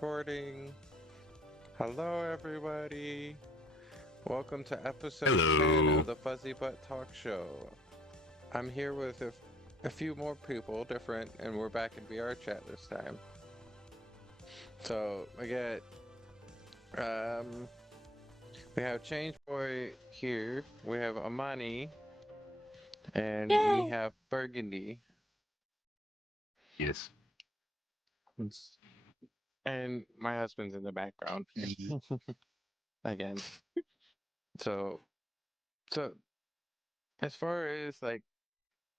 recording. Hello, everybody. Welcome to episode 10 Hello. of the Fuzzy Butt Talk Show. I'm here with a few more people, different, and we're back in VR chat this time. So, we have Changeboy here, we have Amani, and we Yay! have Burgandy. Yes. And my husband's in the background. Again. So, so as far as like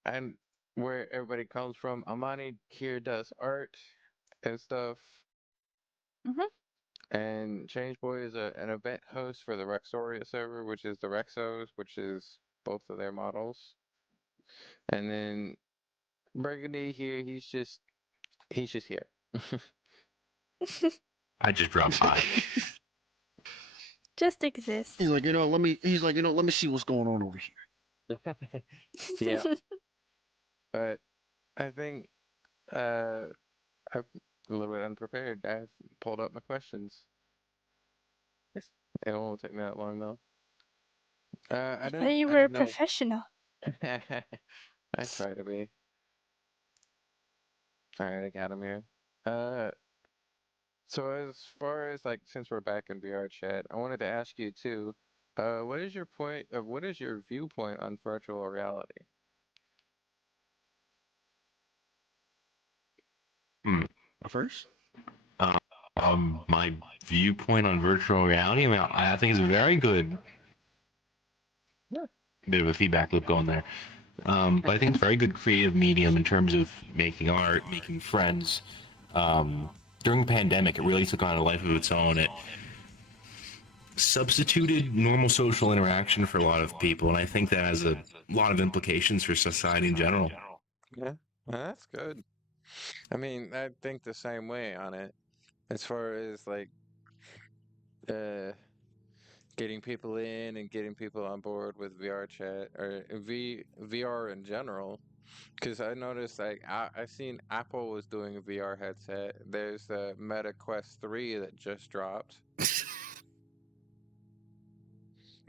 and where everybody comes from, Amani here does art and stuff, Mhm. and Changeboy is an event host for the Rexoria server, which is the Rexos, which is both of their models. And then Burgundy here, he's just here. I just dropped by. Just exist. He's like, let me see what's going on over here. Yeah, but I think I'm a little bit unprepared. I pulled up my questions. It won't take me that long though. I thought you were a I didn't know. professional. I try to be. Alright, I got him here. Uh, so as far as like, since we're back in VR chat, I wanted to ask you too, what is what is your viewpoint on virtual reality? Hmm. First, Uh, my viewpoint on virtual reality, I think it's a very good Yeah. bit of a feedback loop going there. But I think it's a very good creative medium in terms of making art, making friends. During the pandemic, it really took on a life of its own. It substituted normal social interaction for a lot of people, and I think that has a lot of implications for society in general. Yeah, that's good. I mean, I think the same way on it. As far as like, uh, getting people in and getting people on board with VR chat or VR in general. Because I noticed, like, I seen Apple was doing a VR headset. There's the Meta Quest 3 that just dropped. I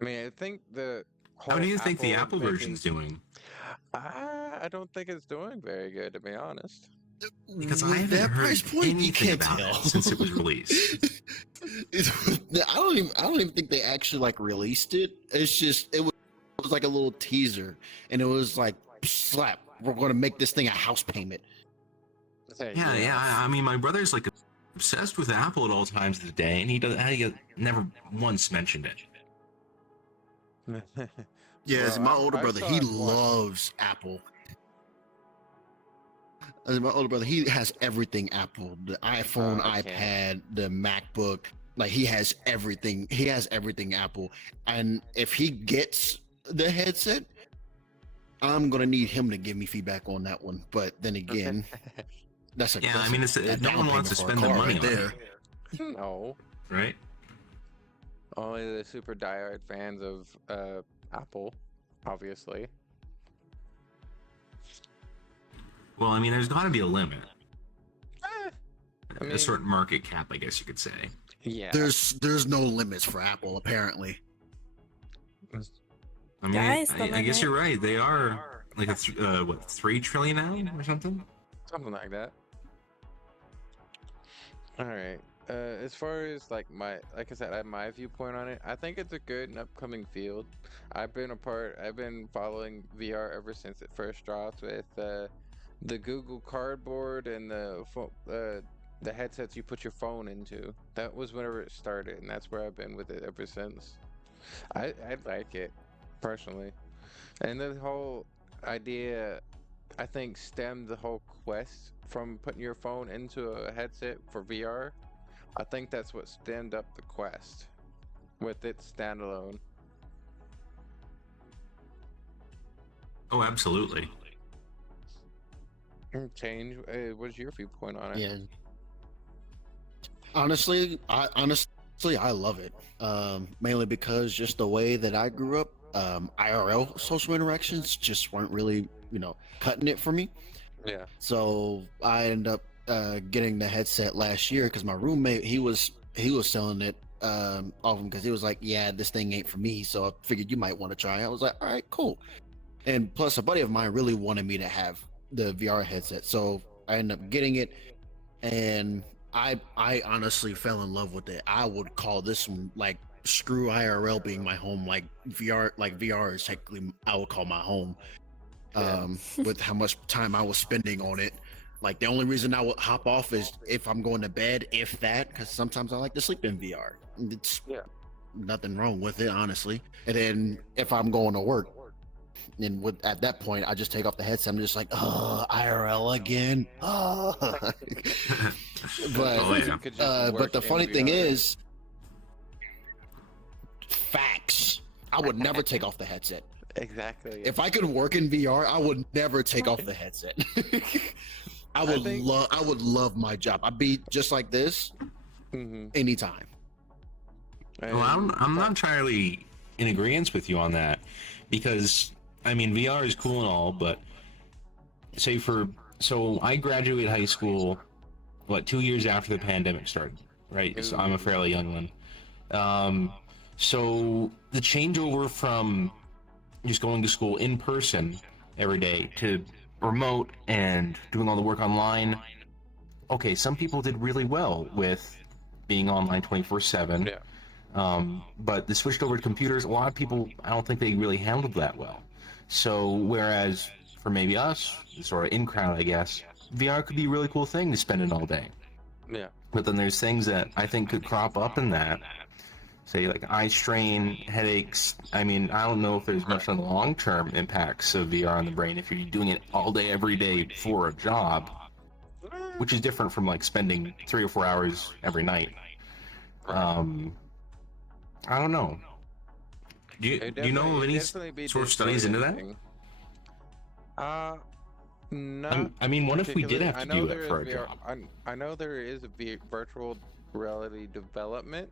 mean, I think the How do whole you think the Apple Apple making, version's doing? I don't think it's doing very good, to be honest. Because I with haven't that price heard point, you anything can't about tell. it since it was released. I don't even think they actually like released it. It was like a little teaser, and it was like, slap. We're going to make this thing a house payment. Yeah. I mean, my brother's like obsessed with Apple at all times of the day, and he never once mentioned it. Yeah, as Well, my older I brother, saw he it once. loves Apple. As my older brother, he has everything Apple: the iPhone, I can't. iPad, the MacBook. Like he has everything. He has everything Apple. And if he gets the headset, I'm gonna need him to give me feedback on that one. But then again, that's a Yeah, that's I mean, a no down one wants payment to for a spend the car money right on there. it, No, right? only the super diehard fans of Apple, obviously. Well, I mean, there's got to be a limit, Eh, I a mean, certain market cap, I guess you could say. yeah. There's no limits for Apple apparently. I mean, Sky's the I guess limit. you're right. They are like what, 3 trillion now or something? Something like that. All right. As far as like like I said, I have my viewpoint on it. I think it's a good and upcoming field. I've been following VR ever since it first dropped with the Google Cardboard and the headsets you put your phone into. That was whenever it started, and that's where I've been with it ever since. I like it personally, and the whole idea I think stemmed the whole quest from putting your phone into a headset for VR. I think that's what stemmed up the quest with its standalone. Oh, absolutely. Change. What's your viewpoint on it? Yeah. Honestly, I love it. Mainly because just the way that I grew up, IRL social interactions just weren't really, cutting it for me. Yeah. So I ended up getting the headset last year because my roommate he was selling it off him because he was like, yeah, this thing ain't for me, so I figured you might want to try. I was like, all right, cool. And plus, a buddy of mine really wanted me to have the VR headset, so I ended up getting it, and I honestly fell in love with it. I would call this one like screw IRL being my home, like VR is technically I would call my home. With how much time I was spending on it. Like the only reason I would hop off is if I'm going to bed, if that, because sometimes I like to sleep in VR. It's nothing wrong with it, honestly. And then if I'm going to work, and at that point, I just take off the headset. I'm just like, oh, IRL again. Oh. But the funny thing is, facts. I would never take off the headset. Exactly. If I could work in VR, I would never take off the headset. I would love my job. I'd be just like this anytime. Well, I'm not entirely in agreement with you on that, because I mean VR is cool and all, but so I graduated high school 2 years after the pandemic started, right? So I'm a fairly young one. So the changeover from just going to school in person every day to remote and doing all the work online. Okay, some people did really well with being online 24/7. Yeah. But the switched over to computers, a lot of people, I don't think they really handled that well. So whereas for maybe us, sort of in crowd, I guess, VR could be a really cool thing to spend it all day. Yeah. But then there's things that I think could crop up in that. Say like eye strain, headaches. I mean, I don't know if there's much on the long-term impacts of VR on the brain if you're doing it all day, every day for a job, which is different from like spending 3 or 4 hours every night. I don't know. Do you know of any sort of studies into that? No. I mean, what if we did have to do it for a job? I know there is a virtual reality development.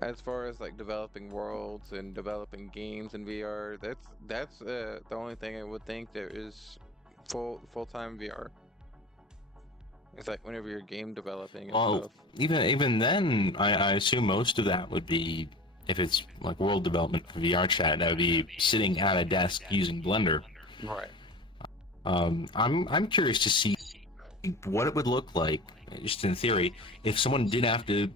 As far as like developing worlds and developing games in VR, that's the only thing I would think there is full-time VR. It's like whenever you're game developing and stuff. Even then, I assume most of that would be, if it's like world development for VR chat, that would be sitting at a desk using Blender. Right. I'm curious to see what it would look like, just in theory, if someone did have to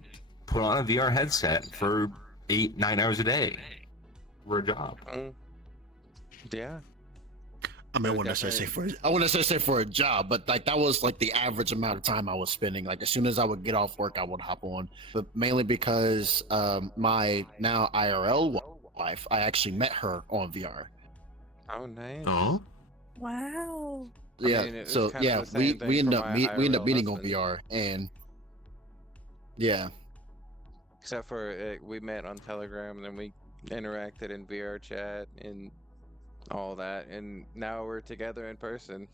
put on a VR headset for 8-9 hours a day for a job. Yeah. I mean, I wouldn't necessarily say for a job, but like that was like the average amount of time I was spending. Like as soon as I would get off work, I would hop on. But mainly because my now IRL wife, I actually met her on VR. Oh, nice. Oh. Wow. Yeah. I mean, So yeah, we end up meeting on VR, and yeah. Except for we met on Telegram, and then we interacted in VR chat and all that, and now we're together in person.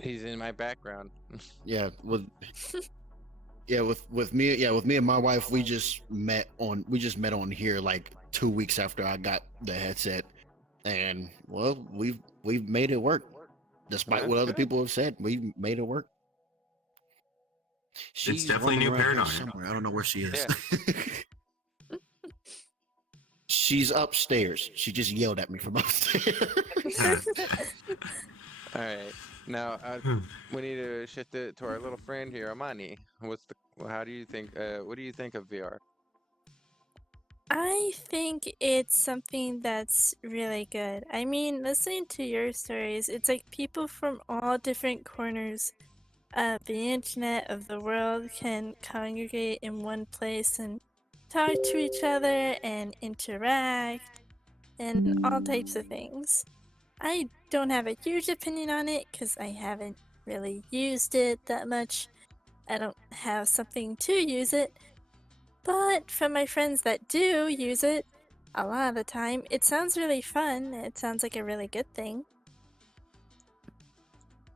He's in my background. Yeah, with me and my wife, we just met on here like 2 weeks after I got the headset, and well, we've made it work, despite what other people have said. We made it work. It's definitely a new paradigm. Somewhere. I don't know where she is. Yeah. She's upstairs. She just yelled at me from upstairs. All right. Now we need to shift it to our little friend here, Amani. How do you think? What do you think of VR? I think it's something that's really good. I mean, listening to your stories, it's like people from all different corners of the internet, of the world, can congregate in one place and talk to each other and interact and all types of things. I don't have a huge opinion on it because I haven't really used it that much. I don't have something to use it. But from my friends that do use it, a lot of the time, it sounds really fun. It sounds like a really good thing.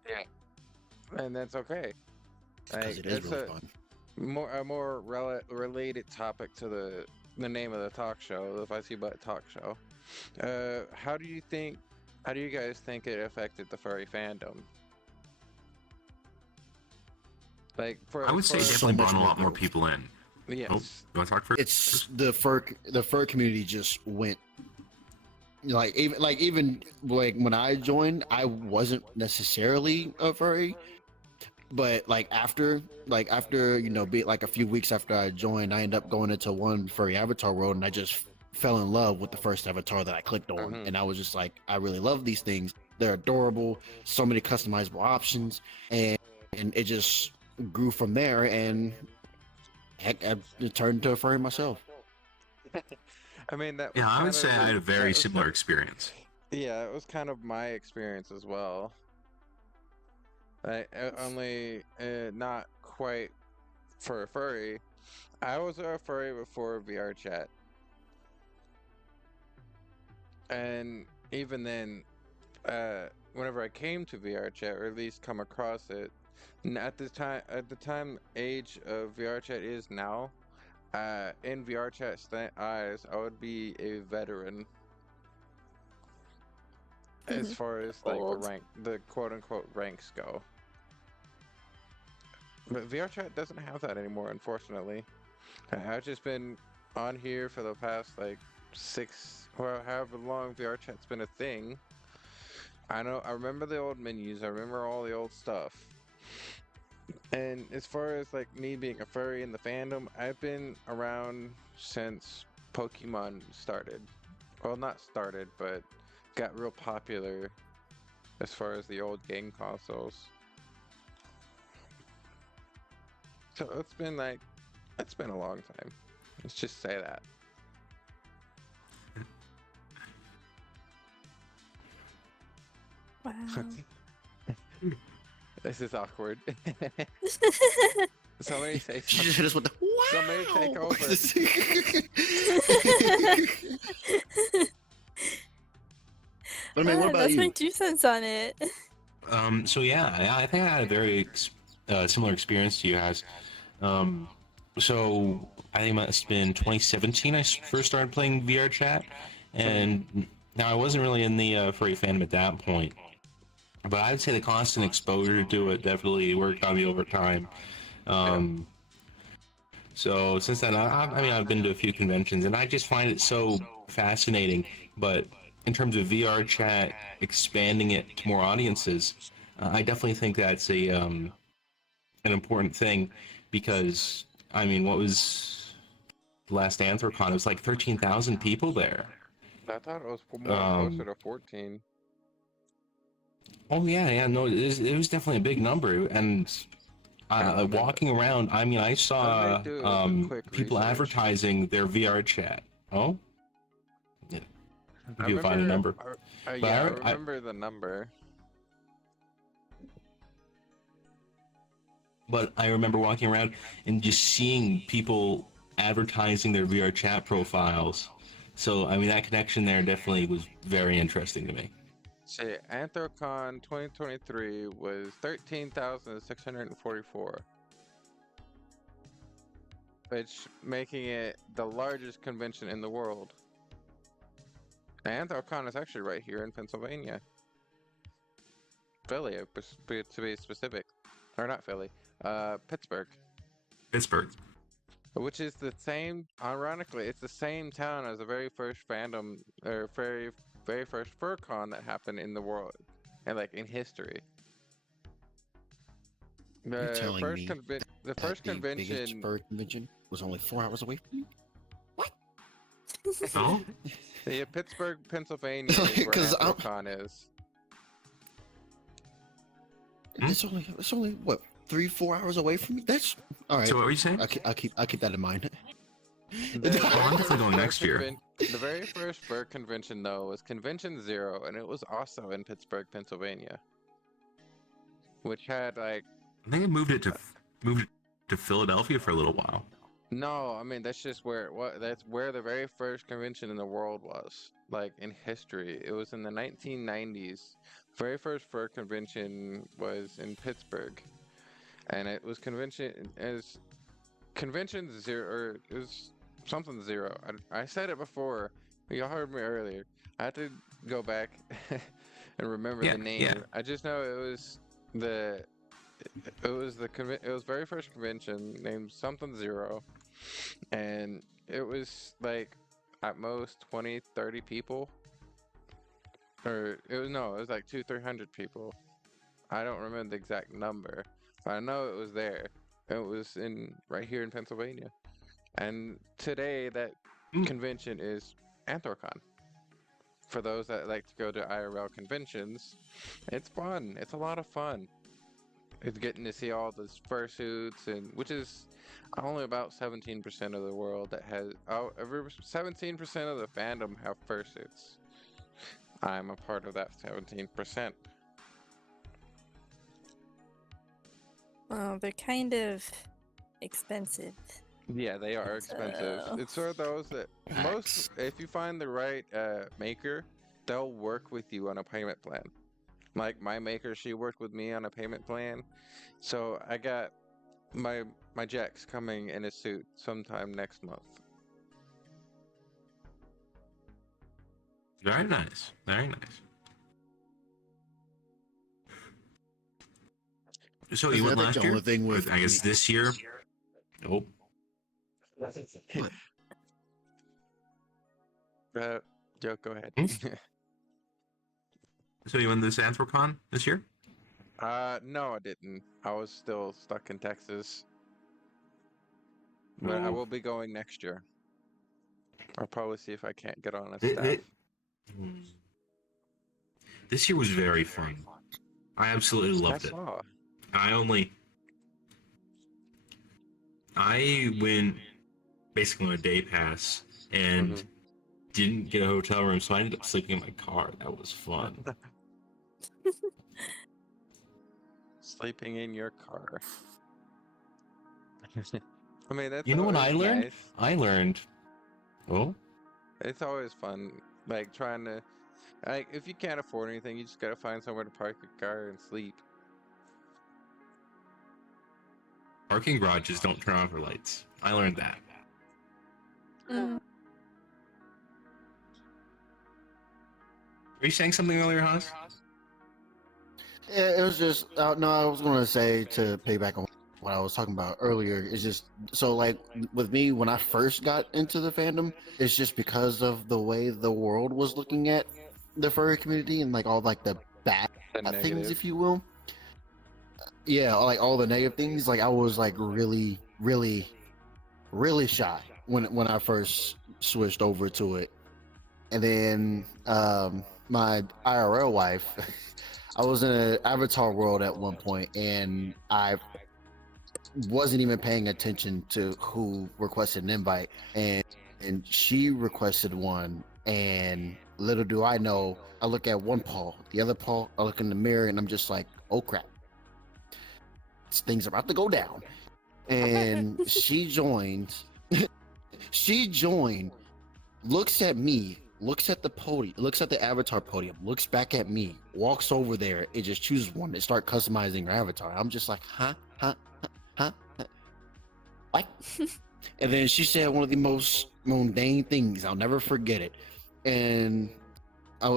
Yeah. And that's okay. Because it is really fun. A more related topic to the name of the talk show, the Feisty Butt Talk Show. How do you guys think it affected the furry fandom? Like for I as would say far as So definitely much brought a more lot more growth. people in. Oh, you yes, want to talk first? It's the fur community just went even like when I joined, I wasn't necessarily a furry, but after be like a few weeks after I joined, I ended up going into one furry avatar world, and I just fell in love with the first avatar that I clicked on, hmm and I was just like, I really love these things. They're adorable, so many customizable options, and it just grew from there. And heck, I turned into a furry myself. I mean, that Yeah, was I would kind say of I had a very that was similar experience. yeah, it was kind of my experience as well. Only not quite for a furry. I was a furry before VR chat, and even then, whenever I came to VR chat, or at least come across it, at the time age of VR chat is now, in VR chat eyes, I would be a veteran as far as like Old. the quote unquote ranks go. But VR chat doesn't have that anymore, unfortunately. I've just been on here for the past like however long VR chat's been a thing. I remember the old menus, I remember all the old stuff. And as far as like me being a furry in the fandom, I've been around since Pokemon started. Well, not started, but got real popular as far as the old game consoles. So it's been a long time. Let's just say that. Wow. This is awkward. Somebody say She just something. hit us with the wow. Somebody take over. But I mean, what about That's my you? 2 cents on it. So yeah, I think I had a very similar experience to you guys. Um, so I think it must have been 2017 I first started playing VR chat, and now I wasn't really in the furry fandom at that point, but I'd say the constant exposure to it definitely worked on me over time. Yeah. Um, so since then, I mean, I've been to a few conventions, and I just find it so fascinating. But in terms of VR chat, expanding it to more audiences, I definitely think that's an important thing because I mean, what was the last Anthrocon? It was like 13,000 people there. I thought it was more closer Um, to 14. oh yeah, no, it was definitely a big number, and Yeah, let me walking around, I mean, I let me saw do a quick people research. advertising their VR chat. Oh, yeah, I if you find a remember, number, but yeah, I remember the number. I remember walking around and just seeing people advertising their VR chat profiles. So I mean, that connection there definitely was very interesting to me. See, Anthrocon 2023 was 13,644, which making it the largest convention in the world. Anthrocon is actually right here in Pennsylvania. Philly, to be specific. Or not Philly, Pittsburgh. Pittsburgh. Which is the same, ironically, it's the same town as the very first fandom, or very first FurCon that happened in the world, and like in history. You're telling me The that first the biggest convention, fur convention was only 4 hours away from me? Oh, the Pittsburgh, Pennsylvania is where Because Anthrocon is. it's only what 3-4 hours away from me. That's all right. so what were you saying? I'll keep that in mind. I'm definitely going next year. The very first fur convention though was Convention Zero, and it was also in Pittsburgh, Pennsylvania, which had like I think I moved it to Philadelphia for a little while. no, I mean that's just where it was. That's where the very first convention in the world was, like in history. It was in the 1990s. Very first fur convention was in Pittsburgh, and it was convention zero, or it was something zero. I said it before. Y'all heard me earlier. I had to go back and remember Yeah, the yeah. name. I just know it was the it was it was very first convention named something zero, and it was like at most 20, 30 people, or it was no, it was like 300 people. I don't remember the exact number, but I know it was there. It was in right here in Pennsylvania, and today that Mm. convention is Anthrocon. For those that like to go to IRL conventions, it's fun. It's a lot of fun. It's getting to see all those fursuits, and which is only about 17% of the world that has. Oh, 17% of the fandom have fursuits. I'm a part of that 17%. Well, they're kind of expensive. Yeah, they are expensive. So- It's for those that Facts. if you find the right maker, they'll work with you on a payment plan. Like my maker, she worked with me on a payment plan, so I got my Jack's coming in a suit sometime next month. Very nice. Very nice. So you I went think last the year? only thing with I guess this year. Nope. Joe, go ahead. So you went to this Anthrocon this year? No, I didn't. I was still stuck in Texas, but I Oh. will be going next year. I'll probably see if I can't get on a Th- staff. th- This year was very fun. I absolutely I loved it. saw. I went basically on a day pass and Mhm. didn't get a hotel room, so I ended up sleeping in my car. That was fun. Sleeping in your car. I mean, that's You know what always I learned? nice. I learned. Oh, It's always fun, like trying to, like if you can't afford anything, you just gotta find somewhere to park your car and sleep. parking garages don't turn off their lights. I learned that. Mm. Were you saying something earlier, Haas? Yeah, it was just no. I was going to say to piggyback on what I was talking about earlier. It's just so like with me when I first got into the fandom, it's just because of the way the world was looking at the furry community and like all like the bad The things, negative. if you will. Yeah, like all the negative things. Like I was like really, really, really shy when I first switched over to it, and then my IRL wife. I was in an avatar world at one point, and I wasn't even paying attention to who requested an invite, and she requested one, and little do I know, I look at one paw, the other paw, I look in the mirror, and I'm just like, oh crap, this thing's about to go down, and she joined, she joined, looks at me, looks at the podium, looks at the avatar podium, looks back at me, walks over there, and just chooses one to start customizing her avatar. I'm just like, huh, what? And then she said one of the most mundane things. I'll never forget it. And I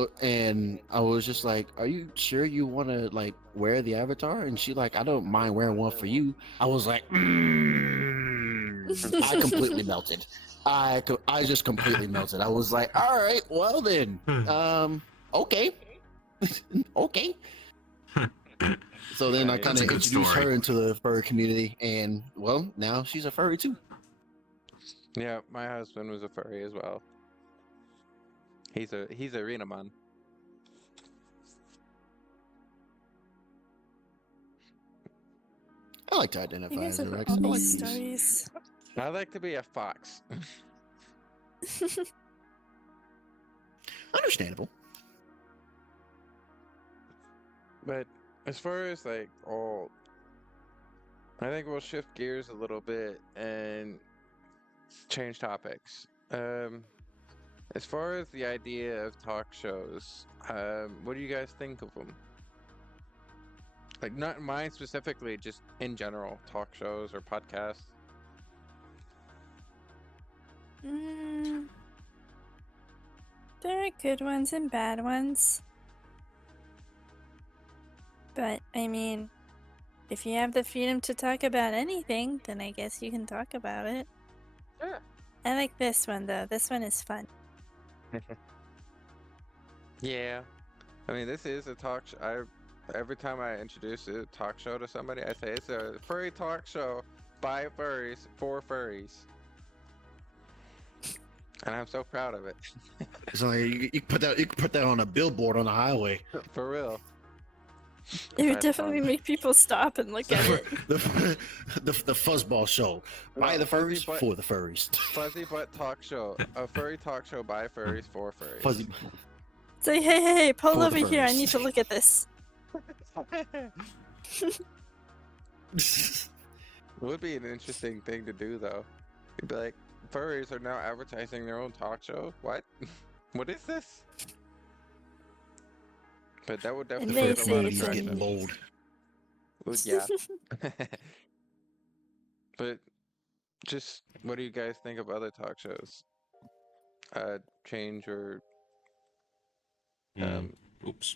was just like, "Are you sure you want to like wear the avatar?" And she like, "I don't mind wearing one for you." I was like, I completely melted. I just completely melted. I was like, "All right, well then, okay, okay." So then I Right. kind That's of a good introduced story. her into the furry community, and well, now she's a furry too. Yeah, my husband was a furry as well. He's a arena man. I like to identify You guys as a have Rex. all I like these these. stories. I like to be a fox. Understandable. But as far as like all, I think we'll shift gears a little bit and change topics. As far as the idea of talk shows, what do you guys think of them? Like not mine specifically, just in general, talk shows or podcasts. Mm, there are good ones and bad ones. But, I mean, If you have the freedom to talk about anything, then I guess you can talk about it. Sure. I like this one though. This one is fun. Yeah. I mean, this is a talk show. Every time I introduce a talk show to somebody, I say it's a furry talk show by furries for furries. And I'm so proud of it. So you can put that on a billboard on the highway. For real. It would That's definitely fun. make people stop and look at it. The fuzzball show by the Fuzzy furries butt- for the furries. Fuzzy Butt Talk Show. A furry talk show by furries for furries. Fuzzy. Say, hey, pull For the over here. I furries. need to look at this. Would be an interesting thing to do, though. You'd be like, furries are now advertising their own talk show? What? What is this? But that would And definitely they get a say lot of it's He's getting traction. bold. Well, yeah. But just what do you guys think of other talk shows? Change or Oops.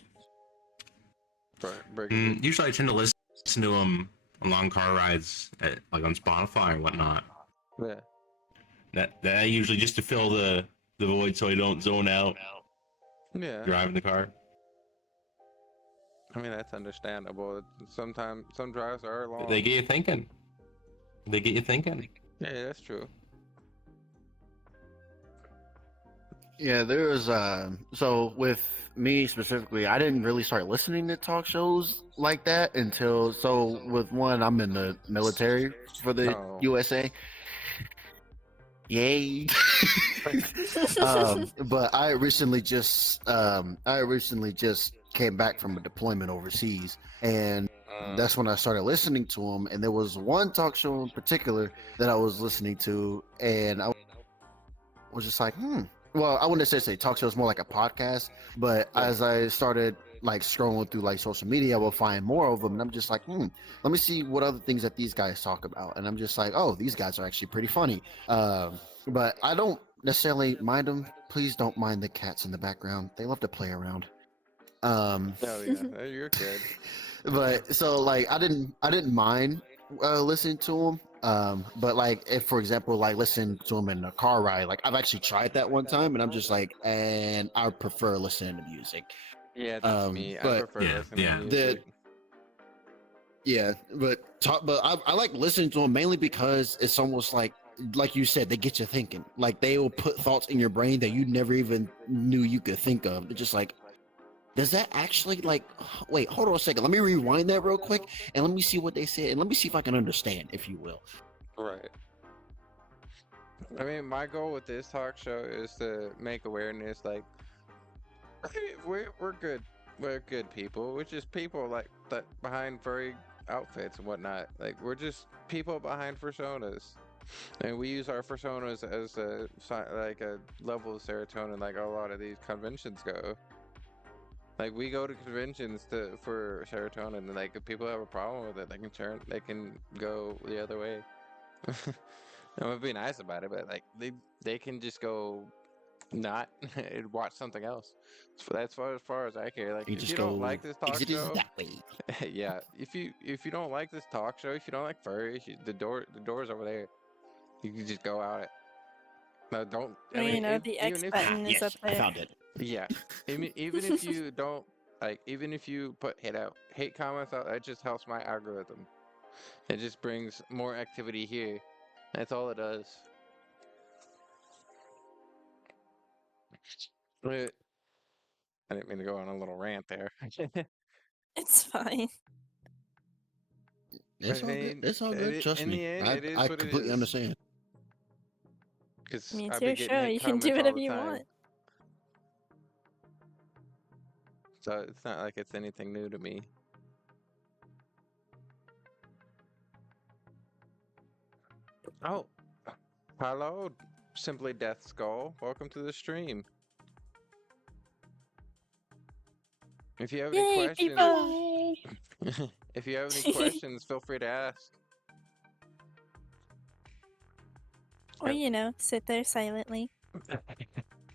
Burgundy? Usually I tend to listen to them on long car rides, like on Spotify or whatnot. Yeah. That usually just to fill the void so I don't zone out Yeah. driving the car. I mean, that's understandable. Sometimes some drives are long. They get you thinking. They get you thinking. Yeah, that's true. Yeah, there was so with me specifically, I didn't really start listening to talk shows like that until with one, I'm in the military for the Oh. USA. Yay. But I recently just came back from a deployment overseas, and that's when I started listening to them. And there was one talk show in particular that I was listening to, and I was just like, well, I wouldn't say talk show, is more like a podcast, but Yeah. as I started like scrolling through like social media, I will find more of them, and I'm just like, let me see what other things that these guys talk about, and I'm just like, oh, these guys are actually pretty funny. But I don't necessarily mind them. Please don't mind the cats in the background. They love to play around. Oh yeah, you're good. But so like I didn't mind listening to them. But like if for example like listen to them in a car ride, like I've actually tried that one time, and I'm just like, and I prefer listening to music. Yeah, that's me. I but prefer listening to the music. yeah, but I like listening to them mainly because it's almost like you said, they get you thinking. Like they will put thoughts in your brain that you never even knew you could think of. They're just like, does that actually like? Wait, hold on a second. Let me rewind that real quick, and let me see what they said, and let me see if I can understand, if you will. Right. I mean, my goal with this talk show is to make awareness. Like, hey, we're good. We're good people. We're just people like that behind furry outfits and whatnot. Like, we're just people behind personas. And we use our personas as a level of serotonin, like a lot of these conventions go. Like we go to conventions for serotonin, and like if people have a problem with it, they can go the other way. I'm gonna be nice about it, but like they can just go not and watch something else. So that's as far as I care. Like You if just you go. don't like this talk Exit is show, that way. yeah. If you don't like this talk show, if you don't like furries, the door's over there. You can just go out it. No, don't. I Well, mean, you know, the X even if button is up Yes, I there. found it. yeah, even if you don't like, even if you put hate comments out, that just helps my algorithm. It just brings more activity here. That's all it does. But I didn't mean to go on a little rant there. It's fine. It's all good. It's all good. Trust in me. the end, it is I what it completely is. understand. Because I mean, it's I've your been getting show. hate You can do comments all whatever the you time. want. So it's not like it's anything new to me. Oh, hello, Simply Death Skull. Welcome to the stream. If you have any Yay, questions, people! if you have any questions, feel free to ask. Or, you know, sit there silently.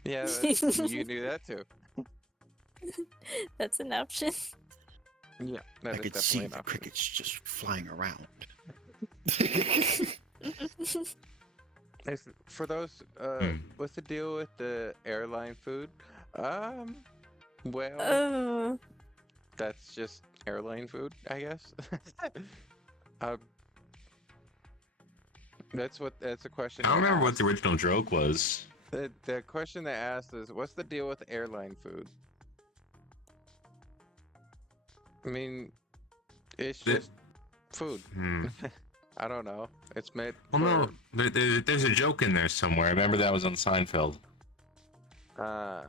Yeah, you can do that too. That's an option. Yeah, I that is could see definitely the enough. crickets just flying around. For those, what's the deal with the airline food? Um, well, Oh, that's just airline food, I guess. Um, that's a question I don't they remember what asked. the original joke was. The question they asked is, what's the deal with airline food? I mean, it's The- just food. Hmm. I don't know. It's made Well, for no, there's a joke in there somewhere. I remember that was on Seinfeld. uh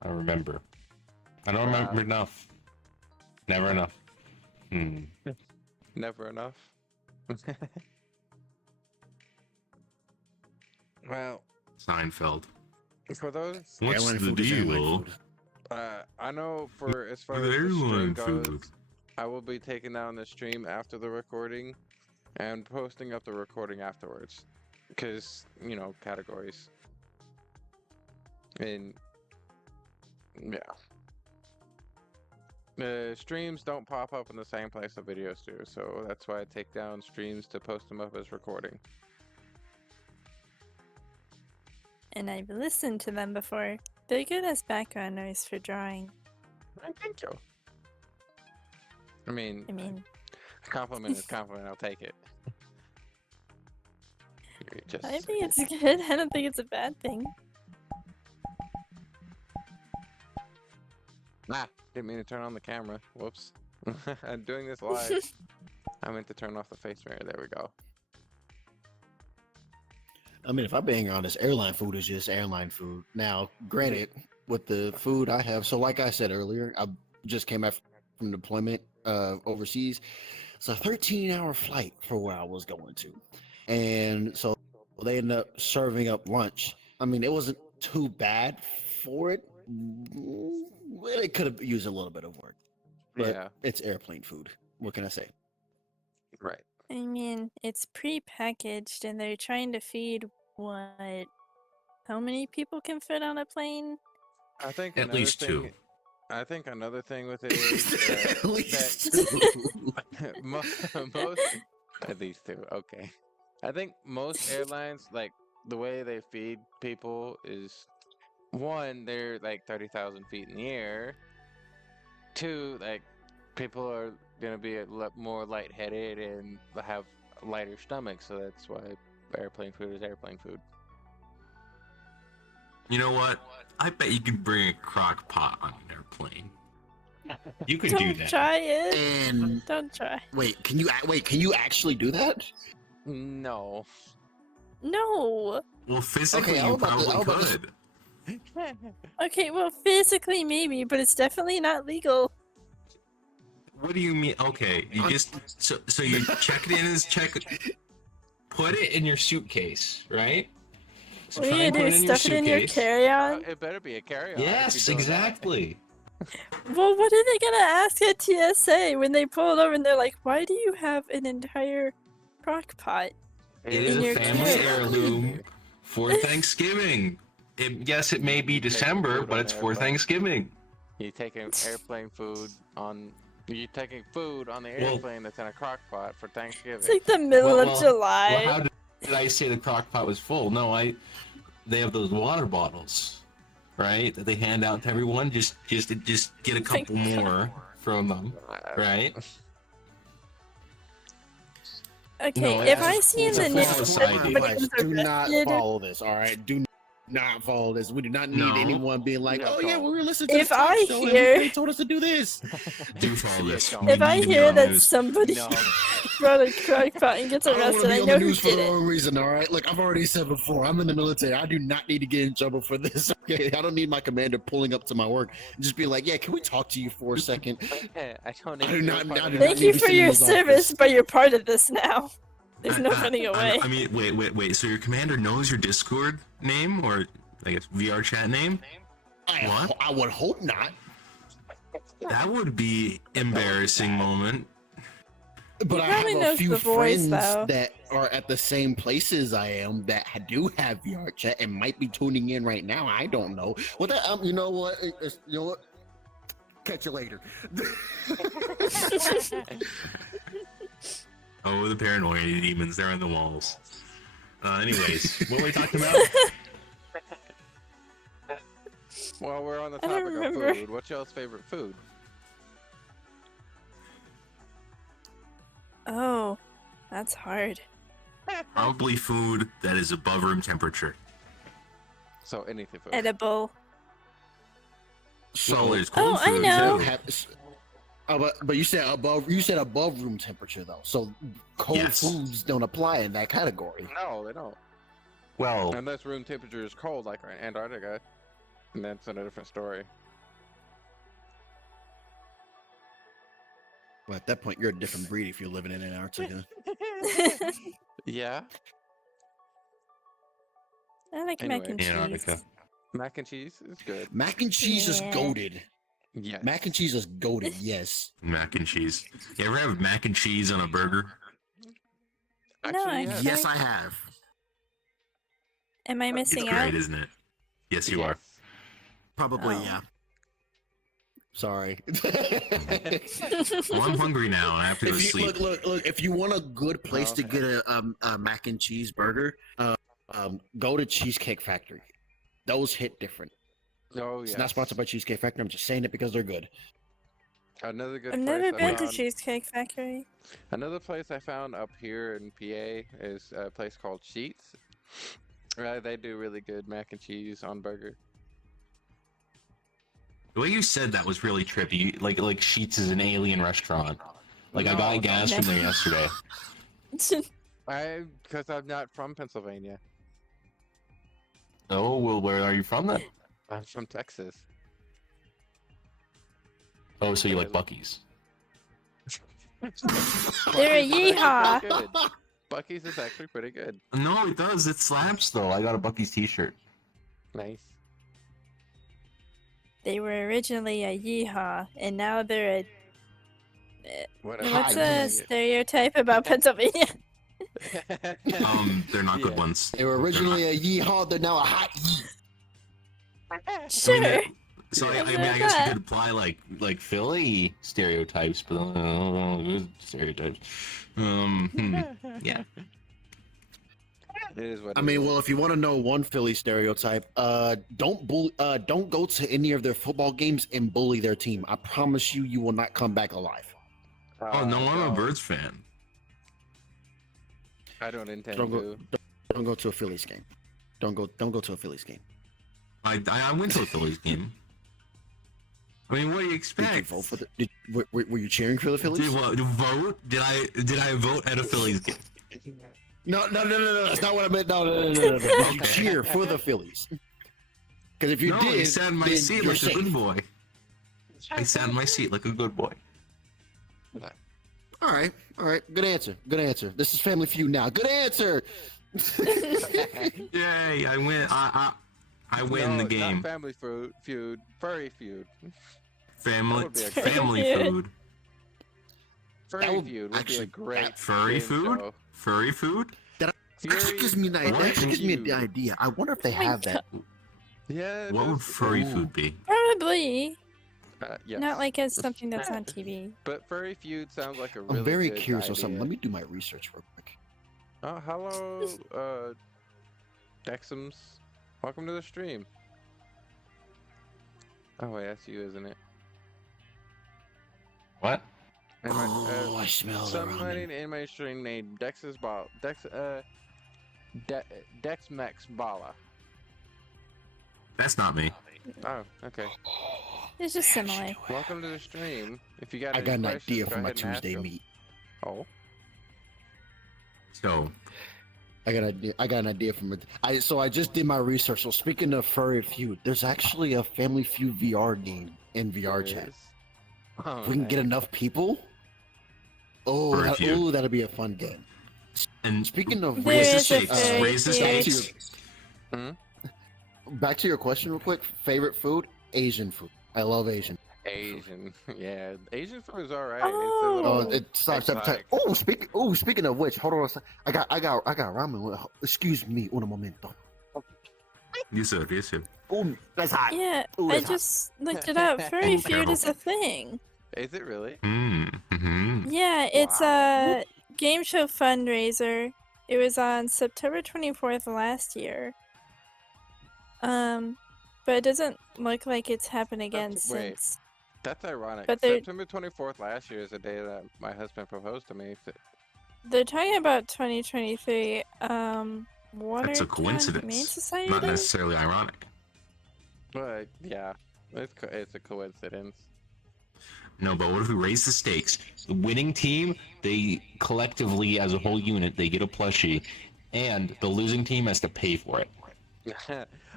I remember. I don't wow, remember enough. Never enough. never enough. Well, Seinfeld. for those, What's Airline the food is airline deal food. I know for as far with as the stream airline goes, food? I will be taking down the stream after the recording and posting up the recording afterwards. Because, categories. And, yeah. The streams don't pop up in the same place the videos do, so that's why I take down streams to post them up as recording. and I've listened to them before. They're good as background noise for drawing. Thank you. I mean, compliment is compliment, I'll take it. Just I think it's good. I don't think it's a bad thing. didn't mean to turn on the camera. Whoops. I'm doing this live. I meant to turn off the face mirror. There we go. I mean, if I'm being honest, airline food is just airline food. Now, granted, with the food I have, so like I said earlier, I just came back from deployment overseas. It's a 13-hour flight for where I was going to. And so they ended up serving up lunch. I mean, it wasn't too bad for it. It could have used a little bit of work. But Yeah. it's airplane food. What can I say? Right. I mean, it's pre-packaged and they're trying to feed what? How many people can fit on a plane? I think At another least thing. two. I think another thing with it is At least that most at least two. Okay. I think most airlines, like the way they feed people is one, they're like 30,000 feet in the air. Two, like people are gonna be a lot more lightheaded and have lighter stomachs, so that's why airplane food is airplane food. You know what? I bet you could bring a crock pot on an airplane. You could do Don't that. try it. and Don't try. Can you actually do that? No. No. Well, physically, Okay, I you was about to- I probably was about to- could. Okay, well, physically maybe, but it's definitely not legal. What do you mean? Okay, you just so you check it in as put it in your suitcase, right? So What are try you and gonna put do? it in your Stuff it in your suitcase. carry-on? It better be a carry-on. if Yes, you're doing that. exactly. Well, what are they gonna ask at TSA when they pull it over and they're like, "Why do you have an entire crock pot?" It In is a your family carry-on. heirloom for Thanksgiving. Yes, it may be December, food but on it's the for airplane. Thanksgiving. You're taking airplane food on. You're taking food on the Well- airplane that's in a crock pot for Thanksgiving. It's like the middle of Well, July. how did I say the crock pot was full? No, they have those water bottles, right? That they hand out to everyone. Just get a couple more from them, right? Okay, No, if it's I a see in full- the it's a news full that side somebody dish. was Do not arrested, follow this, all right? Do not follow this. We do not need No. anyone being like, Yeah, "Oh yeah, don't. we were listening to If the talk I show hear- and they told us to do this." Do follow Yeah, this. don't. We if I need to be hear on the that news. somebody No. brought a crock pot and gets I don't want arrested, to be I on know the who news for did the it. wrong reason, all right? Look, I've already said before, I'm in the military. I do not need to get in trouble for this. Okay, I don't need my commander pulling up to my work and just be like, "Yeah, can we talk to you for a second?" I don't I do need not- to be a part I of do this. Thank need you to for see your his office. service, but you're part of this now. There's no running away. I mean, wait. So your commander knows your Discord name, or I guess VR chat name? What? I would hope not. That would be embarrassing moment. But He I probably have a knows few the voice, friends though. that are at the same places I am that do have VR chat and might be tuning in right now. I don't know. Well, you know what? You know what? Catch you later. Oh, the paranoia demons, they're on the walls. Anyways, what were we talking about? Well, we're on the I don't topic of remember. food. What's y'all's favorite food? Oh, that's hard. Probably food that is above room temperature. So anything food. Edible. Well, So, there's cold I food, know. too. but you said above. You said above room temperature though. So cold Yes. foods don't apply in that category. No, they don't. Well, Unless room temperature is cold, like Antarctica, and that's a different story. Well, at that point, you're a different breed if you're living in Antarctica. Yeah. I like mac and Antarctica. cheese. Mac and cheese is good. Mac and cheese is Yeah. goaded. Yes. Mac and cheese is goaded. Yes. Mac and cheese. You ever have mac and cheese on a burger? No, Actually, yes. Yes, I have. Am I It's missing great, out? isn't it? Yes, you are. Probably, Oh. yeah. Sorry. Well, I'm hungry now, and I have to go to If you, sleep. look. If you want a good place to Okay. get a mac and cheese burger, go to Cheesecake Factory. Those hit different. Oh, It's yes. not sponsored by Cheesecake Factory. I'm just saying it because they're good. Another good I've place never I been to found- Cheesecake Factory. Another place I found up here in PA is a place called Sheets. They do really good mac and cheese on burger. The way you said that was really trippy. Like Sheets is an alien restaurant. Like I got No, gas no. from there yesterday. Because I'm not from Pennsylvania. Oh well, where are you from then? I'm from Texas. Oh, so you like Buc-ee's? They're a Buc-ee's is actually yeehaw. pretty good. Buc-ee's is actually pretty good. No, it does. It slaps though. I got a Buc-ee's T-shirt. Nice. They were originally a yeehaw, and now they're a. Whatever. What's Hi, a stereotype about Pennsylvania? They're not good Yeah. ones. They were originally a yeehaw. They're now a hot yee. Sure. So I Something mean, I like guess that. you could apply like Philly stereotypes, but good stereotypes. Yeah. It is what I it mean, is. well, if you want to know one Philly stereotype, don't go to any of their football games and bully their team. I promise you, you will not come back alive. Oh no, I'm a don't. Birds fan. I don't intend Don't to. Don't go to a Phillies game. Don't go to a Phillies game. I went to a Phillies game. I mean, what do you Did you expect? vote for the? Were you cheering for the Phillies? Did what? Vote? Did I vote at a Phillies game? No. That's not what I meant. No. Did you cheer for the Phillies? Because if you No, did, I sat in my then seat you're like a safe. good boy. I sat in my seat like a good boy. All right. Good answer. This is Family Feud now. Good answer. Yay! I win. I win the No, game. Not family feud, furry feud. Family would be a great- family Yeah. food. Furry would feud would be actually- a great Furry game food? show. Furry food? Actually Fury gives me What? the idea. I wonder if they Oh my have that. Yeah. it What would does- furry Ooh. food be? Probably. Yes. Not like as something that's on TV. But furry feud sounds like a really I'm very good curious on something. idea. Let me do my research real quick. Oh, hello, Dexums. Welcome to the stream. Oh wait, that's you, isn't it? What? Am I- Oh, I smell the somebody ramen. in my stream named Dex's Ball. Dex Max Bala. That's not me. Oh, okay. It's just similar. Welcome to the stream. If you got I any got an questions, idea go for my ahead and ask Tuesday them. meet. Oh. So, I got an idea from it. So I just did my research. So speaking of furry feud, there's actually a Family Feud VR game in VR there chat. is. Oh, If we can get nice. enough people. Oh, Furry Feud. that'll be a fun game. and Speaking of There raise the is a stakes. furry Raise the feud. stakes. Back to your question real quick. Favorite food? Asian food. I love Asian. Asian. Yeah, Asian food is alright. Oh. Oh, it starts every time. exotic. Speaking of which, hold on a second. I got ramen. Excuse me, un momento. You said. Ooh, that's hot. Yeah, Ooh, I that's hot. just looked it up. Furry food terrible. is a thing. Is it really? Mm-hmm. Yeah, it's Wow. a game show fundraiser. It was on September 24th last year. But it doesn't look like it's happened again Wait, since. that's ironic. But they're September 24th last year is the day that my husband proposed to me. they're talking about 2023. That's a Watertown Humane coincidence, Society. not necessarily ironic. But yeah, it's a coincidence. No, but what if we raise the stakes? The winning team, they collectively, as a whole unit, they get a plushie, and the losing team has to pay for it.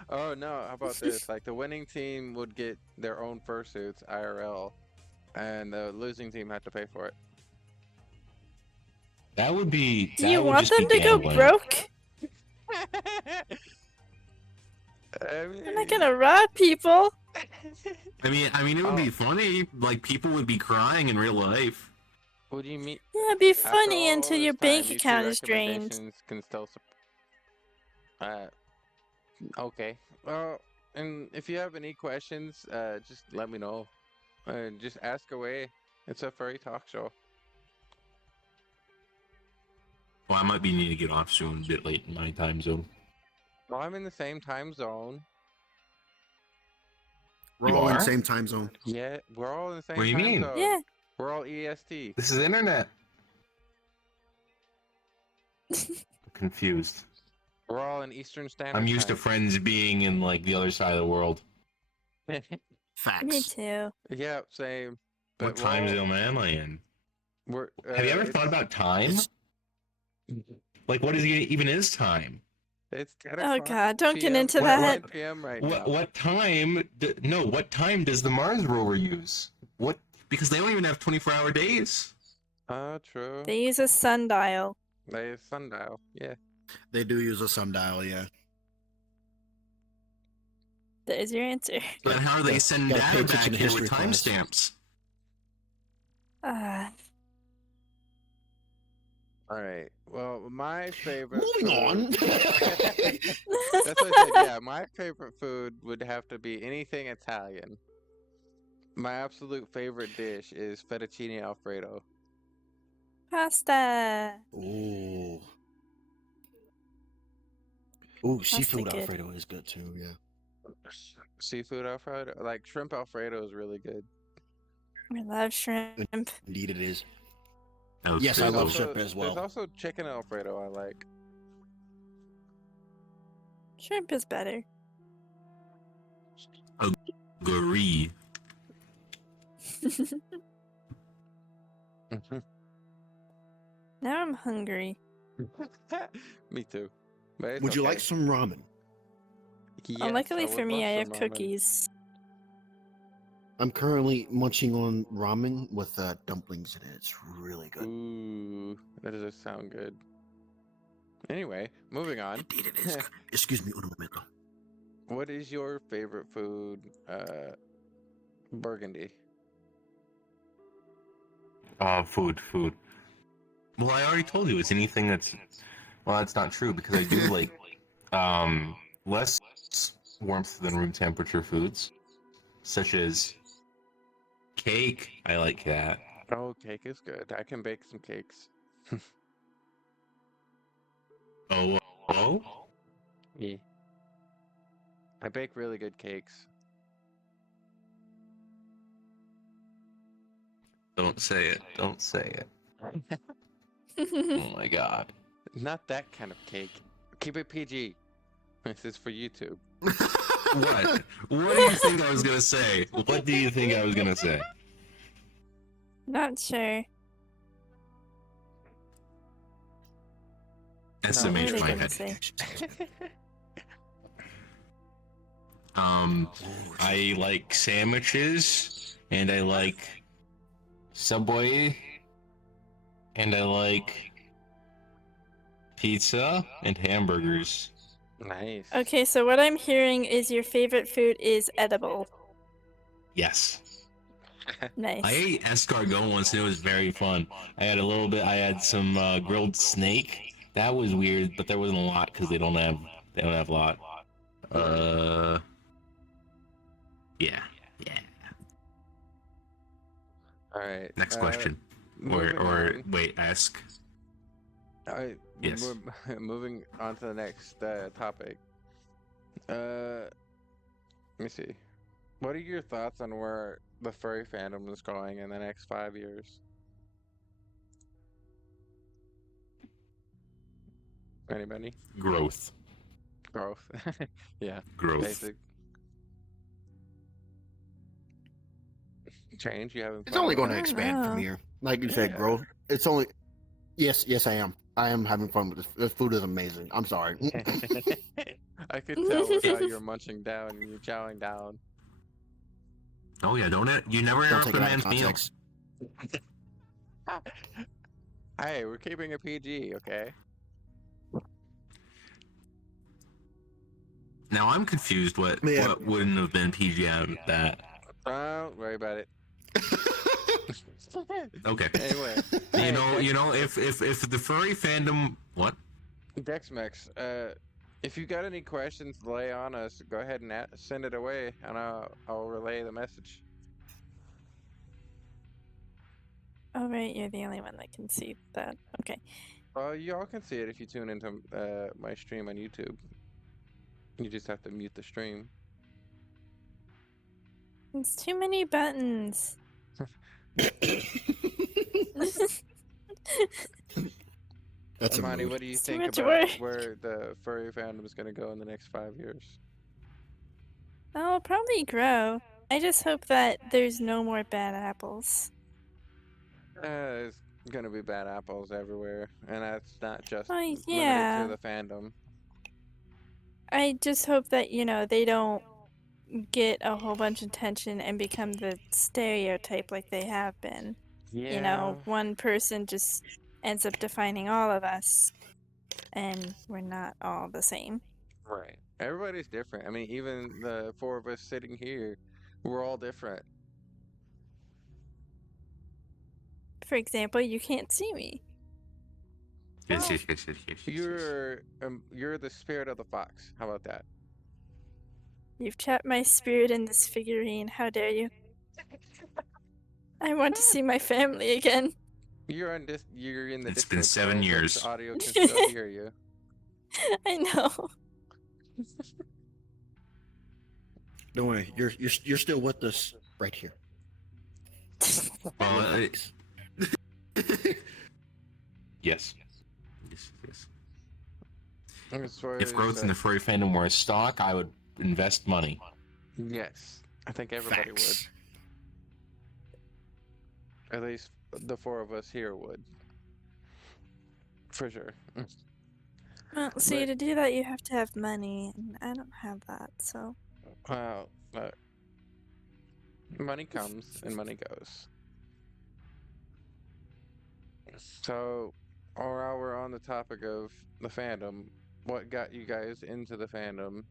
Oh no, how about this? Like the winning team would get their own fursuits IRL, and the losing team had to pay for it. That would be. Do that you would want just them be to go gambling. broke? I They're not mean, gonna rob people. I mean, it would Oh. be funny. Like people would be crying in real life. what do you mean? Yeah, it'd be After funny all until this your time, bank these account two is drained. recommendations can still. Okay. Well, and if you have any questions, just let me know. Just ask away. It's a furry talk show. Well, I might be needing to get off soon, a bit late in my time zone. Well, I'm in the same time zone. We're You all in are? the same time zone. Yeah, we're all in the same What do you time mean? zone. Yeah. We're all EST. This is internet. I'm confused. We're all in Eastern Standard I'm used to Time. friends being in like the other side of the world. Facts. Me too. Yeah, same. What But time zone am I in? Have you ever thought about time? It's- Like, what even is time? It's 10 Oh o'clock god, don't get PM. into What- that. 10 p.m. right What now. what time? No, what time does the Mars rover use? What? Because they don't even have 24-hour days. True. They use a sundial. They have sundial. Yeah. They do use a sundial, yeah. There's your answer. But how are they Gotta- sending gotta pay data back attention to here with history class. timestamps? All right. Well, my favorite. Moving on. That's what I said. Yeah, my favorite food would have to be anything Italian. My absolute favorite dish is fettuccine alfredo. Pasta. Ooh. Ooh, seafood good. Alfredo is good too, yeah. Seafood alfredo, like shrimp alfredo, is really good. I love shrimp. Indeed it is. That was Yes, I pretty love cool. shrimp as well. There's also chicken alfredo I like. Shrimp is better. Agree. Now I'm hungry. Me too. But it's Would you okay. like some ramen? Oh, Yes, luckily would for me, love I have some ramen. cookies. I'm currently munching on ramen with dumplings in it. It's really good. Ooh, that does sound good. Anyway, moving on. Indeed it is good. Excuse me, un momento. What is your favorite food? Burgundy. Food. Well, I already told you it's anything that's. Well, that's not true because I do like less warmth than room temperature foods, such as cake. I like that. Oh, cake is good. I can bake some cakes. Oh. Yeah. I bake really good cakes. Don't say it. Don't say it. Oh my god. Not that kind of cake. Keep it PG. This is for YouTube. What? What do you think I was gonna say? What do you think I was gonna say? Not sure. SMH What are they my gonna head. say? I like sandwiches, and I like Subway, and I like pizza and hamburgers. Nice. Okay, so what I'm hearing is your favorite food is edible. Yes. Nice. I ate escargot once and it was very fun. I had a little bit. I had some grilled snake. That was weird, but there wasn't a lot because they don't have a lot. Yeah. Yeah. All right. Next question. Moving Or on. wait, ask. All right. Yes. Moving on to the next topic. Let me see. What are your thoughts on where the furry fandom is going in the next 5 years? Anybody? Growth. Growth. Yeah. Growth. Basic. Change. You haven't It's only followed going to that? expand from know. here. Like you said, Yeah. growth. It's only. Yes, I am. I am having fun with this. This food is amazing. I'm sorry. I could tell with how you're munching down and you're chowing down. Oh yeah, you never Don't interrupt take a it out of man's meal. context. Hey, we're keeping it PG, okay? Now I'm confused. What wouldn't have been PG out of that? Don't worry about it. Okay. Anyway, You know, if the furry fandom, what? Dexmex, if you got any questions to lay on us, go ahead and send it away, and I'll relay the message. Oh, right, you're the only one that can see that. Okay. Well, y'all can see it if you tune into my stream on YouTube. You just have to mute the stream. It's too many buttons. That's Amani, a mood. what do you It's too think much about work. where the furry fandom is going to go in the next 5 years? I'll probably grow. I just hope that there's no more bad apples. There's gonna be bad apples everywhere, and that's not just Oh, limited yeah. to the fandom. I just hope that, they don't get a whole bunch of attention and become the stereotype like they have been. Yeah. One person just ends up defining all of us, and we're not all the same. Right. Everybody's different. I mean, even the four of us sitting here, we're all different. For example, you can't see me. Yes. You're the spirit of the fox. How about that? You've trapped my spirit in this figurine. How dare you? I want to see my family again. You're in the It's been Discord, 7 so years. the audio can still hear you. I know. Don't worry, you're still with us right here. Well, yes. As far If as, growth in the furry fandom were a stock, I would invest money. yes, I think everybody Facts. would. At least the four of us here would. For sure. Well, see, But- to do that, you have to have money, and I don't have that, so. Wow. Money comes and money goes. So, while we're on the topic of the fandom, what got you guys into the fandom?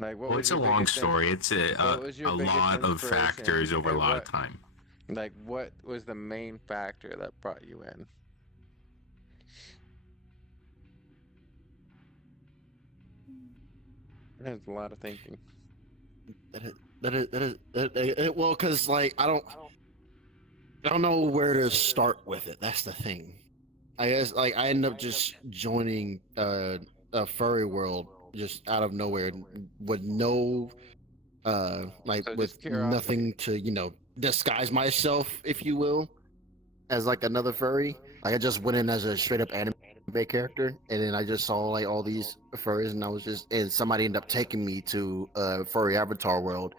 Like, what Well, was it's a your long biggest story. It's what was your a biggest lot of inspiration, factors over a and lot of time. Like, what was the main factor that brought you in? There's a lot of thinking. Well, because like I don't know where to start with it. That's the thing. I guess like I end up just joining a furry world just out of nowhere with no like So with just curiosity. nothing to disguise myself, if you will, as like another furry. Like I just went in as a straight up anime character, and then I just saw like all these furries, and somebody ended up taking me to furry avatar world,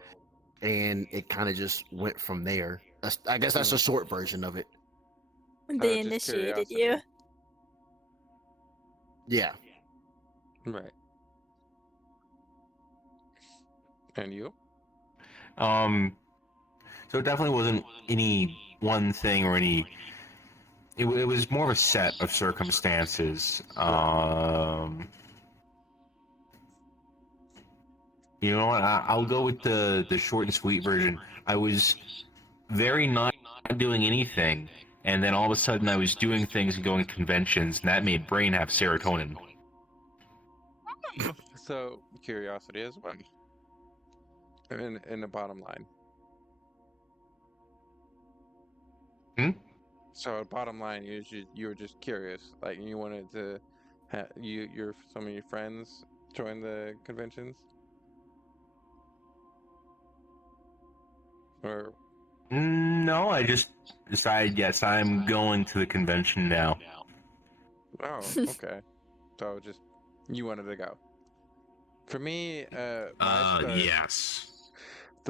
and it kind of just went from there. I guess that's a short version of it. They just initiated curiosity. you. Yeah. Right. And you? So it definitely wasn't any one thing or any. It was more of a set of circumstances. You know what? I'll go with the short and sweet version. I was very not doing anything, and then all of a sudden I was doing things and going to conventions, and that made brain have serotonin. So curiosity as well. In the bottom line. Hmm? So bottom line, you were just curious, like you wanted to have your some of your friends join the conventions, or No, I just decided, yes, I'm going to the convention now. oh, okay. So just you wanted to go. For me, Yes.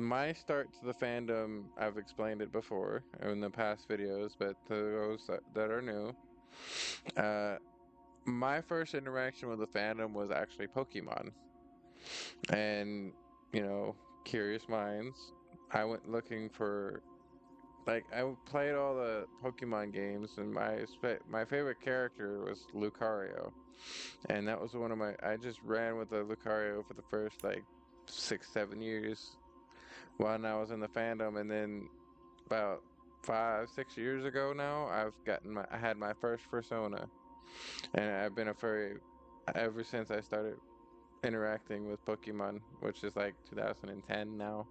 my start to the fandom, I've explained it before in the past videos, but to those that are new, uh, my first interaction with the fandom was actually Pokemon. And, you know, curious minds, I went looking for like played all the Pokemon games, and my favorite character was Lucario, and that was one of my. I just ran with the Lucario for the first like 6, 7 years while I was in the fandom, and then about 5, 6 years ago now, I had my first persona, and I've been a furry ever since I started interacting with Pokemon, which is like 2010 now.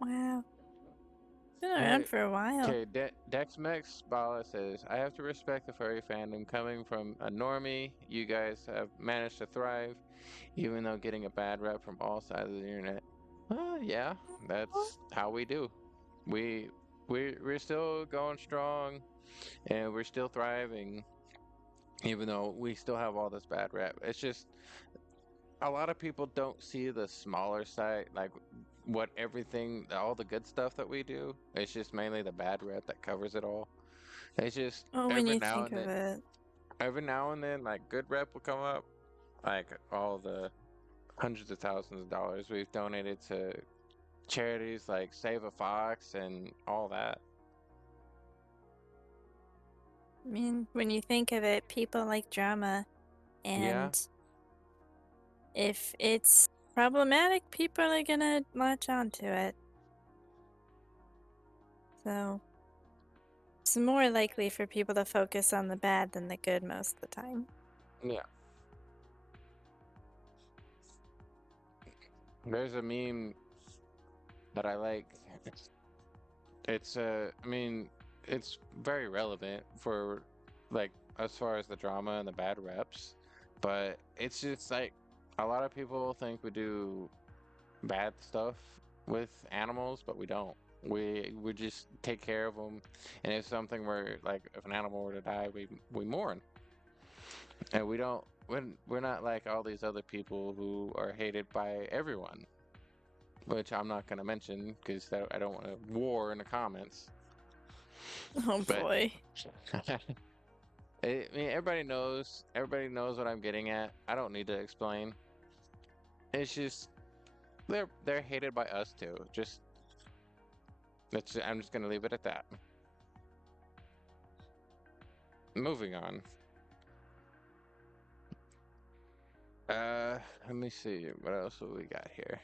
Wow. Been All around right. for a while. Okay, Dexmex Bala says, I have to respect the furry fandom coming from a normie. You guys have managed to thrive, even though getting a bad rep from all sides of the internet. Yeah, that's how we do. We we're still going strong and we're still thriving, even though we still have all this bad rep. It's just a lot of people don't see the smaller side, like all the good stuff that we do. It's just mainly the bad rep that covers it all. It's just Oh, when you think of it. every now and then, like good rep will come up, like all the hundreds of thousands of dollars we've donated to charities like Save a Fox and all that. I mean, when you think of it, people like drama, Yeah, and if it's problematic, people are gonna latch onto it. So it's more likely for people to focus on the bad than the good most of the time. yeah. There's a meme that I like. I mean, it's very relevant for like as far as the drama and the bad reps, but it's just like a lot of people think we do bad stuff with animals, but we don't. We just take care of them, and if something were like if an animal were to die, we mourn, and we don't. We're not like all these other people who are hated by everyone, which I'm not gonna mention because I don't want a war in the comments. Oh But boy. I mean, everybody knows what I'm getting at. I don't need to explain. It's just they're hated by us too. I'm just gonna leave it at that. Moving on. Let me see what else have we got here.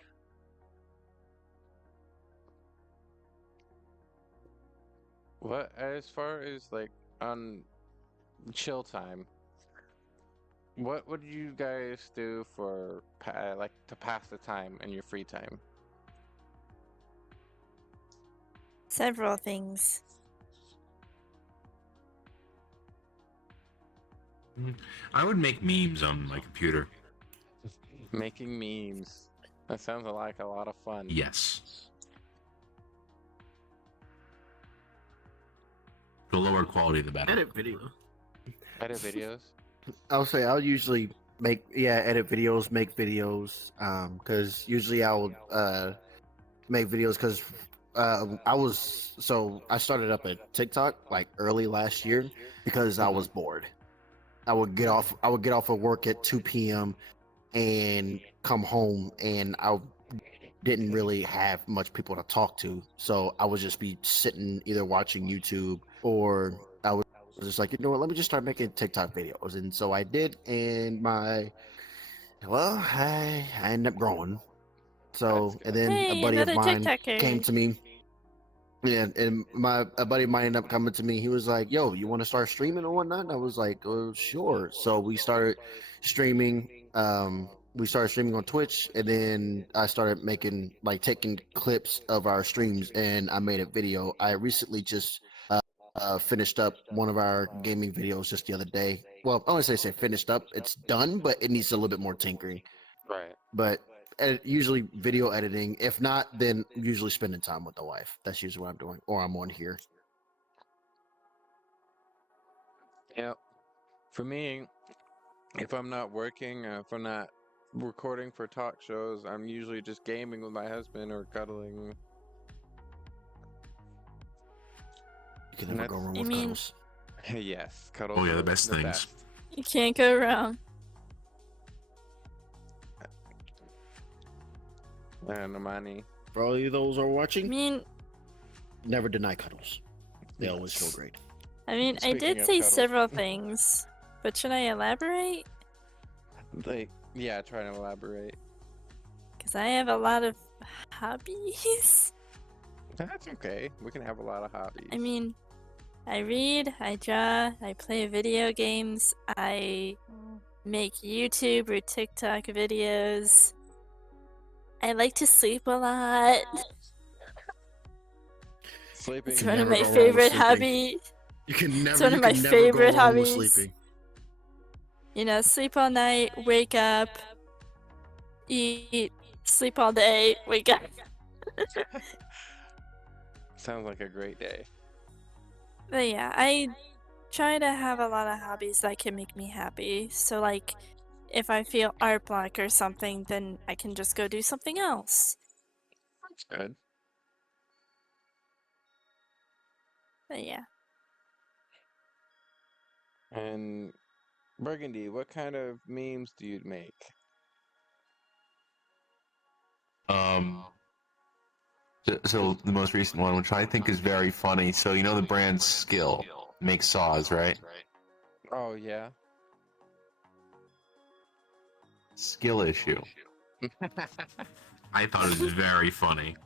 What as far as like on chill time, what would you guys do for like to pass the time in your free time? Several things. I would make memes on my computer. Making memes. That sounds like a lot of fun. Yes. The lower quality, the better. Edit video. Edit videos. I'll say I'll usually edit videos, make videos, because usually I'll make videos because I started up a TikTok like early last year because I was bored. I would get off of work at 2 p.m. and come home, and I didn't really have much people to talk to, so I would just be sitting either watching YouTube, or I was just like, you know what, let me just start making TikTok videos. And so I did, and I ended up growing. So, and then a Hey, buddy of another mine TikToker. came to me. Yeah, and a buddy of mine ended up coming to me. He was like, "Yo, you want to start streaming or whatnot?" And I was like, "Oh, sure." So we started streaming. We started streaming on Twitch, and then I started making like taking clips of our streams, and I made a video. I recently just finished up one of our gaming videos just the other day. Well, I want to say finished up. It's done, but it needs a little bit more tinkering. Right. But usually video editing. If not, then usually spending time with the wife. That's usually what I'm doing, or I'm on here. Yeah. For me, if I'm not working, if I'm not recording for talk shows, I'm usually just gaming with my husband or cuddling. You can And never go that's wrong I with mean, cuddles. yes, cuddles Oh yeah, are the best the things. best. you can't go wrong. And Amani. For all of you those who are I watching, mean, never deny cuddles. They always feel Yes. great. I Speaking did of say cuddles, several things, but should I elaborate? like, yeah, try to elaborate. Because I have a lot of hobbies. That's okay. We can have a lot of hobbies. I mean, I read, I draw, I play video games, I make YouTube or TikTok videos. I like to sleep a lot. Sleeping It's is one of never my go wrong with favorite sleeping. hobbies. You can It's never, one you of my can never go favorite wrong with hobbies. sleeping. You know, sleep all night, wake up, eat, sleep all day, wake up. sounds like a great day. But yeah, I try to have a lot of hobbies that can make me happy. So, like, if I feel art block or something, then I can just go do something else. That's good. But yeah. And Burgundy, what kind of memes do you make? Um, so the most recent one, which I think is very funny. So you know the brand Skill makes saws, right? Oh yeah. Skill issue. I thought it was very funny.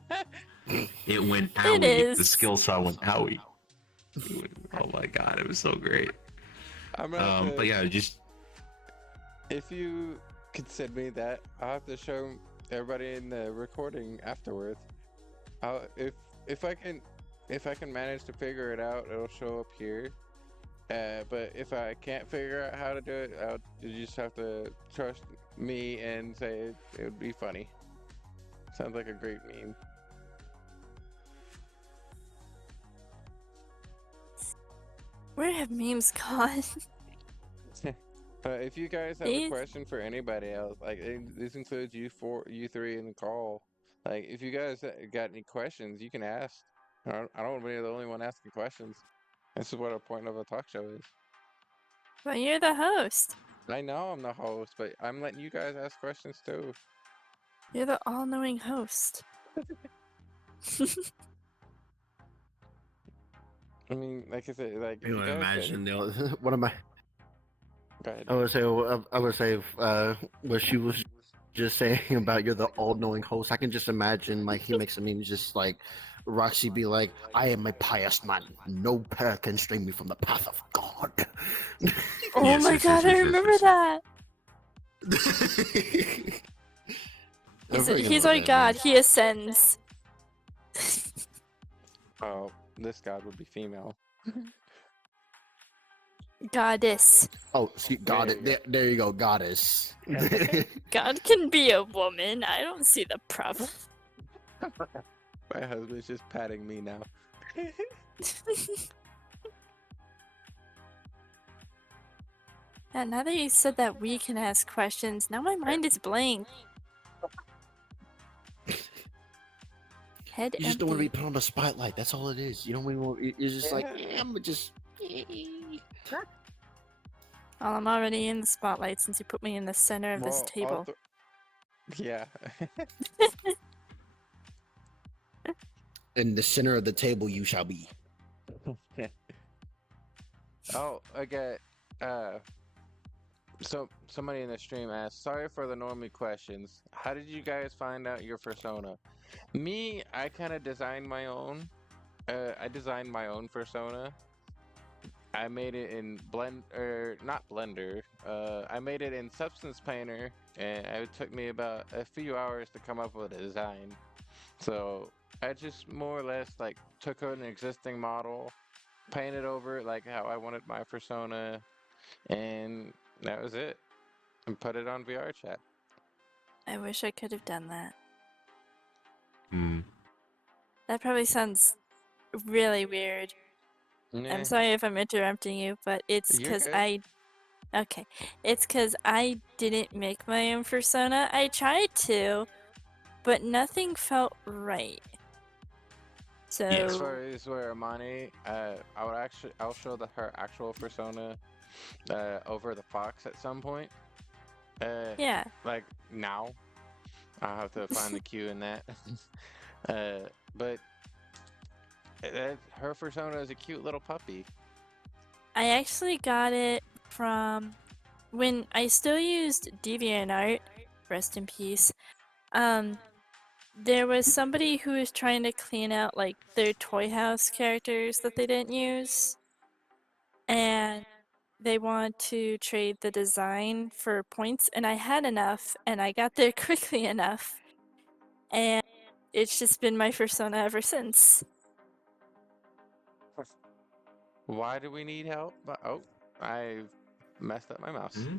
It went It owie. The is. skill saw went owie. Oh my god, it was so great. I'm gonna have to, But yeah, just if you could send me that, I'll have to show everybody in the recording afterwards. I'll, if I can manage to figure it out, it'll show up here. But if I can't figure out how to do it, you just have to trust me and say it would be funny. Sounds like a great meme. Where have memes gone? If you guys have a These- question for anybody else, like this includes you three in the call. Like if you guys got any questions, you can ask. I don't want to be the only one asking questions. This is what a point of a talk show is. Well, you're the host. I know I'm the host, but I'm letting you guys ask questions too. You're the all-knowing host. I mean, like I said, like if You you know, guys got imagine any- what am I? Go ahead. I would say what she was just saying about you're the all-knowing host. I can just imagine like he makes a meme just like Roxy be like, "I am a pious man. No pair can stray me from the path of God." Oh Yes, my yes, god, yes, I yes, remember yes. that. I'm freaking He's love our that god. meme. He ascends. Oh, this god would be female. Goddess. Oh, see, got There it. you go. There you go, goddess. God can be a woman. I don't see the problem. My husband's just patting me now. Yeah, now that you said that we can ask questions, now my mind is blank. Head You just don't want to be empty. put on the spotlight. That's all it is. You don't even want. You're just like, I'm just. Well, I'm already in the spotlight since you put me in the center of this table. Yeah. In the center of the table, you shall be. Oh, okay. So somebody in the stream asked, sorry for the normie questions. How did you guys find out your persona? Me, I kind of designed my own. I designed my own persona. I made it in not Blender. I made it in Substance Painter, and it took me about a few hours to come up with a design. So I just more or less like took an existing model, painted over it like how I wanted my persona, and that was it. And put it on VR chat. I wish I could have done that. Hmm. That probably sounds really weird. Yeah, I'm sorry if I'm interrupting you, but it's you're because good. Okay. It's because I didn't make my own persona. I tried to, but nothing felt right. As So, far as where Amani, I'll show her actual persona over the Fox at some point. yeah. Like now, I'll have to find the cue in that. But her persona is a cute little puppy. I actually got it from when I still used DeviantArt, rest in peace. There was somebody who was trying to clean out like their Toy House characters that they didn't use, and they want to trade the design for points, and I had enough, and I got there quickly enough, and it's just been my persona ever since. Why do we need help? Oh, I messed up my mouse. Hmm?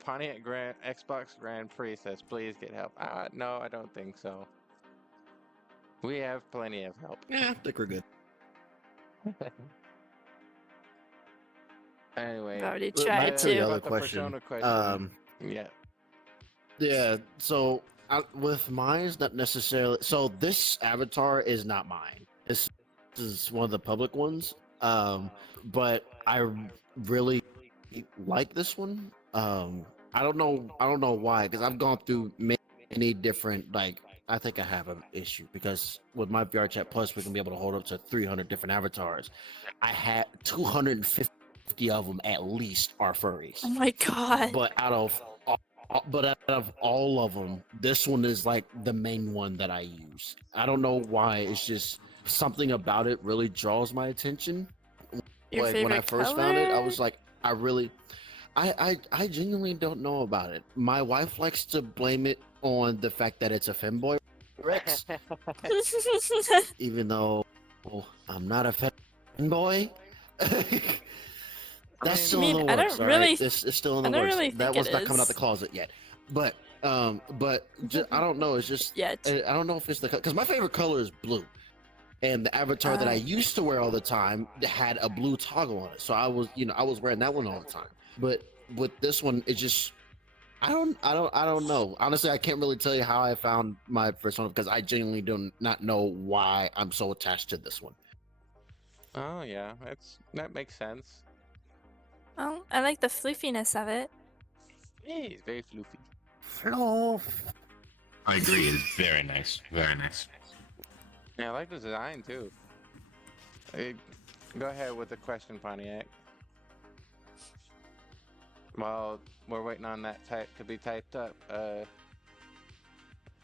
Pontiac Xbox Grand Prix says, "Please get help." No, I don't think so. We have plenty of help. Yeah, I think we're good. Anyway, I've already Back tried to the to. other about the question. persona question. Yeah. Yeah. So with mine is not necessarily. So this avatar is not mine. This is one of the public ones. But I really like this one. I don't know. I don't know why. Because I've gone through many different like. I think I have an issue because with my VR Chat Plus, we can be able to hold up to 300 different avatars. I had 250 of them at least are furries. Oh my god. But out of all of them, this one is like the main one that I use. I don't know why. It's just something about it really draws my attention. Your Like when I favorite first found it, I color? was like, I genuinely don't know about it. My wife likes to blame it on the fact that it's a femboy Rex, even though I'm not a femboy. That's still in the I works. don't All really right, this is still in I the don't works. really That think one's it not coming out the is. closet yet. But I don't know. It's just Yet. I don't know if it's the because my favorite color is blue, and the avatar that I used to wear all the time had a blue toggle on it. So I was wearing that one all the time. But with this one, it just I don't know. Honestly, I can't really tell you how I found my first one because I genuinely do not know why I'm so attached to this one. Oh yeah, that makes sense. Oh, I like the floofiness of it. Yeah, it's very floofy. Fluff. I agree. It's very nice. Very nice. Yeah, I like the design too. Go ahead with the question, Pontiac. While we're waiting on that type to be typed up,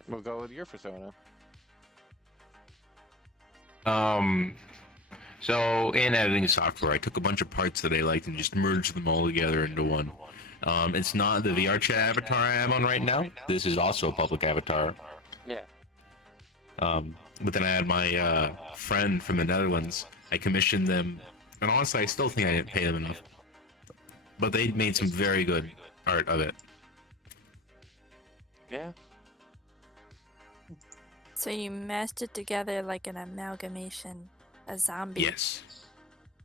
we'll go with your persona. So in editing software, I took a bunch of parts that I liked and just merged them all together into one. It's not the VR chat avatar I have on right now. This is also a public avatar. Yeah. But then I had my friend from the Netherlands. I commissioned them, and honestly, I still think I didn't pay them enough. But they made some very good art of it. Yeah. So you mashed it together like an amalgamation. A zombie. Yes.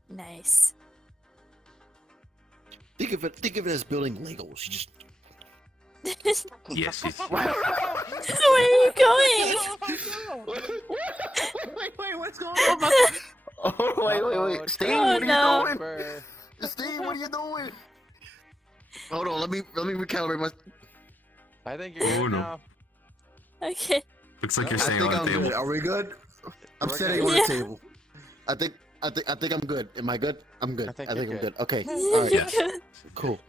Nice. Think of it as building Legos. You just Yes. Where are you going? wait, what's going on? Oh, wait. Steve, Oh, what are no. you doing? Steve, what are you doing? Hold on, let me recalibrate my. I think you're good Oh, no. now. Okay. Looks like you're I staying think on I'm the table. good. Are we good? I'm We're sitting good. on Yeah. the table. I think I'm good. Am I good? I'm good. I think I'm you're good. good. Okay. All right. Yes. Cool.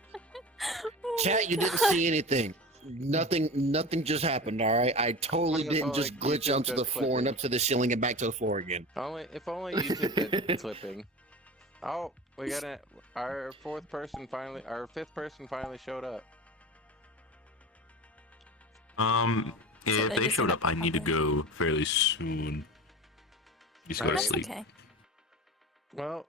Chat, you didn't see anything. Nothing just happened. All right, I totally didn't Only just glitch YouTube onto the does floor and clipping. up to the ceiling and back to the floor again. If only YouTube did clipping. Oh, we got our fifth person finally showed up. So If they they just showed end up, I need to popping. go fairly soon. Just go to Alright. That's sleep. okay. Well,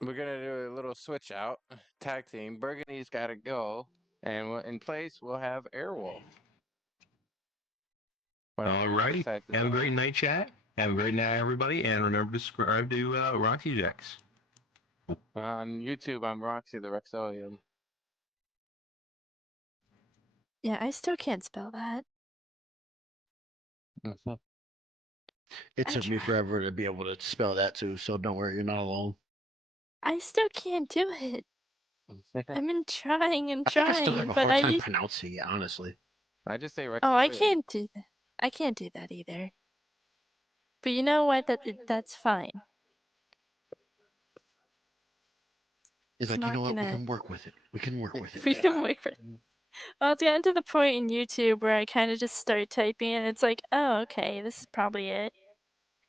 we're gonna do a little switch out. Tag team. Burgundy's gotta go. And in place, we'll have Airwolf. When Airwolf Alrighty. decides to Have a join. great night, chat. Have a great night, everybody. And remember to subscribe to Roxy Jax. On YouTube, I'm Roxy the Rexolium. Yeah, I still can't spell that. It I took me try. forever to be able to spell that too, so don't worry, you're not alone. I still can't do it. I've been trying and I think I still trying, have a but hard time pronouncing it, honestly. I just say Rexolium. Oh, I can't do that. I can't do that either. But you know what? That's fine. It's It's like, you not know what? We gonna. can work with it. We can work with it. We can wait for. Well, it's gotten to the point in YouTube where I kind of just start typing, and it's like, oh, okay, this is probably it.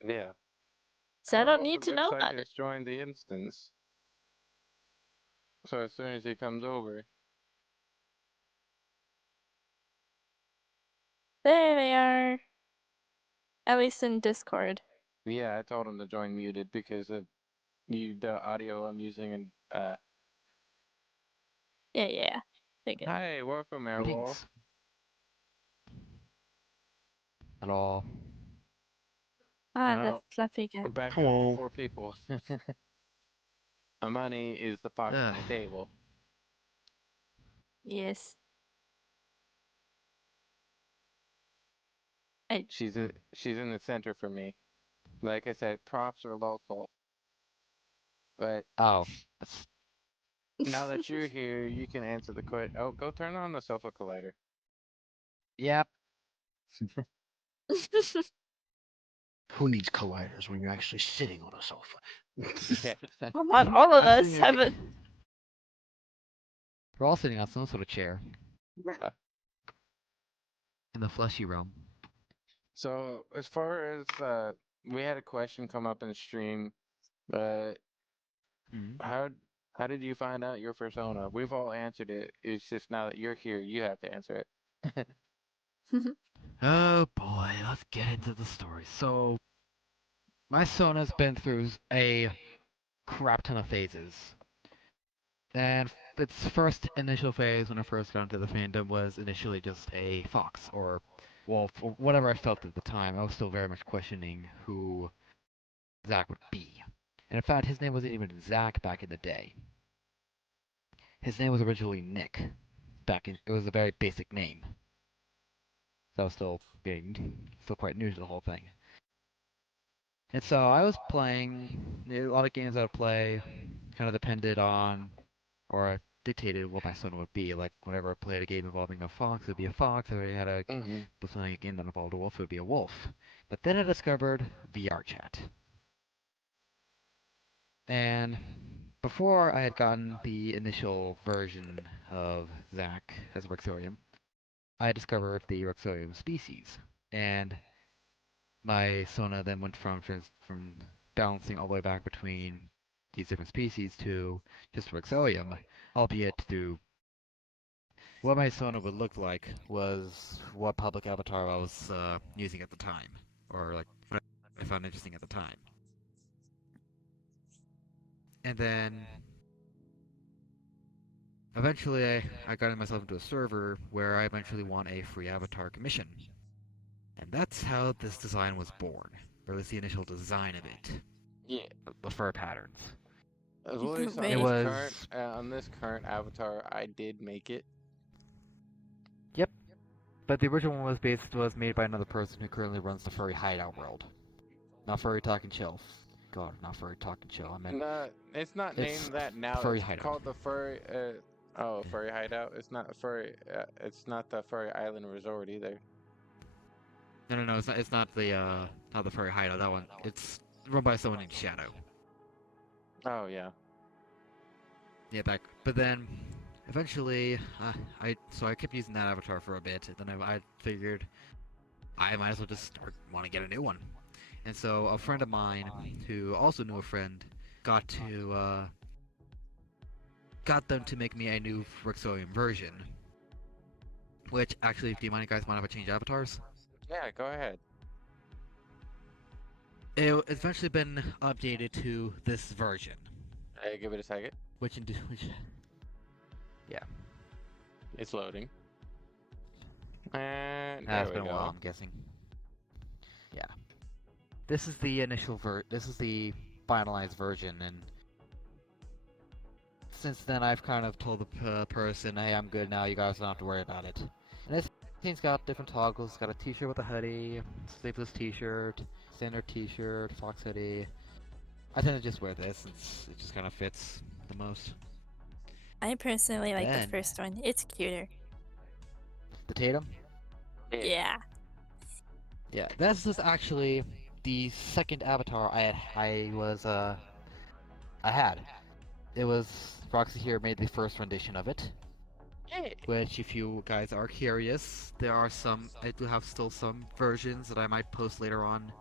Yeah. So I don't Oh, need it to looks know like about it. it's joined the instance. So as soon as he comes over. There they are. At least in Discord. Yeah, I told him to join muted because of the audio I'm using and Yeah. They good. Hi, welcome Airwolf. Thanks. At all. Ah, the Well, fluffy guy. we're back Come up to on. 4 people. Amani is the fox on the table. Yes. She's in the center for me. Like I said, props are local. But Oh, that's now that you're here, you can answer the question. Oh, go turn on the sofa collider. yep. Who needs colliders when you're actually sitting on a sofa? Yeah. Well, not all of I'm us sitting have here- it. We're all sitting on some sort of chair Yeah. in the fleshy realm. So as far as we had a question come up in the stream, but Mhm. how did you find out your persona? We've all answered it. It's just now that you're here, you have to answer it. Oh boy, let's get into the story. So, my Sona's been through a crap ton of phases. And its first initial phase when I first got into the fandom was initially just a fox or wolf or whatever I felt at the time. I was still very much questioning who Zack would be. And in fact, his name wasn't even Zack back in the day. His name was originally Nick. It was a very basic name. So I was still quite new to the whole thing. And so I was playing a lot of games I would play, kind of depended on or dictated what my son would be. Like whenever I played a game involving a fox, it would be a fox. If I had was playing a game that involved a wolf, it would be a wolf. But then I discovered VR chat. And before I had gotten the initial version of Zack as Rexorium, I discovered the Rexorium species. And my Sona then went from balancing all the way back between these different species to just Rexorium, albeit through what my Sona would look like was what public avatar I was using at the time, or like what I found interesting at the time. And then eventually I got myself into a server where I eventually won a free avatar commission. And that's how this design was born, or at least the initial design of it. Yeah. The fur patterns. At least It on this current avatar, I did make it. Yep. But the original one was made by another person who currently runs the furry hideout world. Not furry talking chill. God, not furry talking chill. I meant No, it's not it's named that now. Furry It's Hideout. called the furry. Furry hideout. It's not a furry. It's not the furry island resort either. No. It's not the furry hideout. That one. It's run by someone named Shadow. Oh yeah. Yeah, back. But then eventually, I kept using that avatar for a bit, and then I figured I might as well just want to get a new one. And so a friend of mine, who also knew a friend, got them to make me a new Rixolium version. Which actually, do you mind guys mind if I change avatars? Yeah, go ahead. It's eventually been updated to this version, Hey, give it a second. which It's loading. And has there we been a while, go. I'm guessing. Yeah, this is the initial This is the finalized version, and since then I've kind of told the person, "Hey, I'm good now. You guys don't have to worry about it." And this thing's got different toggles. It's got a T-shirt with a hoodie, sleeveless T-shirt, standard T-shirt, fox hoodie. I tend to just wear this since it just kind of fits the most. I personally like the Then- first one. It's cuter. The Tatum? Yeah. Yeah, this is actually the second avatar I had. It was Roxy here made the first rendition of it. Which, if you guys are curious, I do have still some versions that I might post later on,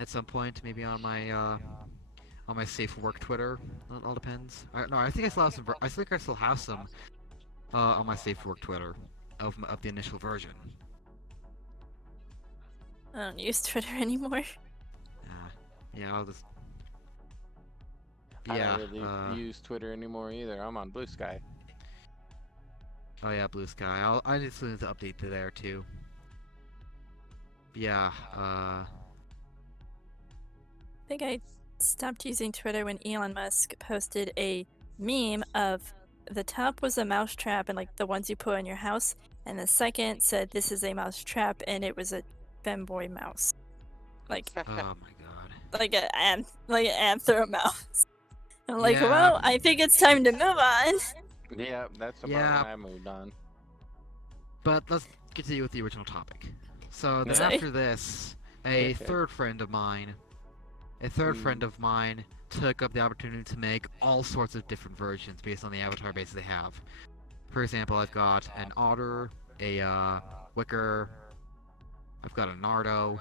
at some point, maybe on my safe for work Twitter. It all depends. I think I still have some. I think I still have some on my safe for work Twitter of the initial version. I don't use Twitter anymore. Yeah, I'll just. I Yeah. don't really use Twitter anymore either. I'm on Blue Sky. Oh yeah, Blue Sky. I just need to update to there too. Yeah. I think I stopped using Twitter when Elon Musk posted a meme of the top was a mouse trap and like the ones you put on your house, and the second said this is a mouse trap and it was a femboy mouse. Like Oh my god. like an anthro mouse. I'm like, Yeah. well, I think it's time to move on. Yeah, that's about Yeah. when I moved on. But let's continue with the original topic. So then Sorry. after this, a third friend of mine took up the opportunity to make all sorts of different versions based on the avatar base they have. For example, I've got an otter, a wicker, I've got a nardo.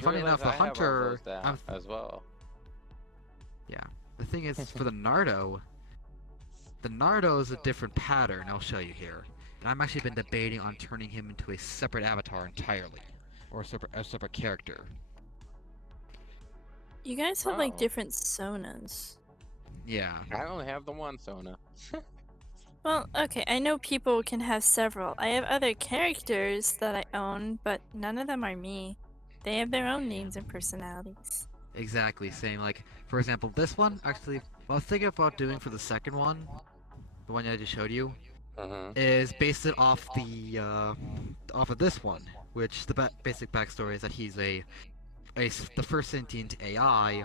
Funny enough, the hunter. As well. The thing is, for the nardo is a different pattern. I'll show you here. And I've actually been debating on turning him into a separate avatar entirely, or a separate character. You guys have like Oh. different sonas. Yeah. I only have the one Sona. Well, okay, I know people can have several. I have other characters that I own, but none of them are me. They have their own names and personalities. Exactly. Same. Like, for example, this one actually. What I was thinking about doing for the second one, the one I just showed you, is based it off of this one, which the basic backstory is that he's the first sentient AI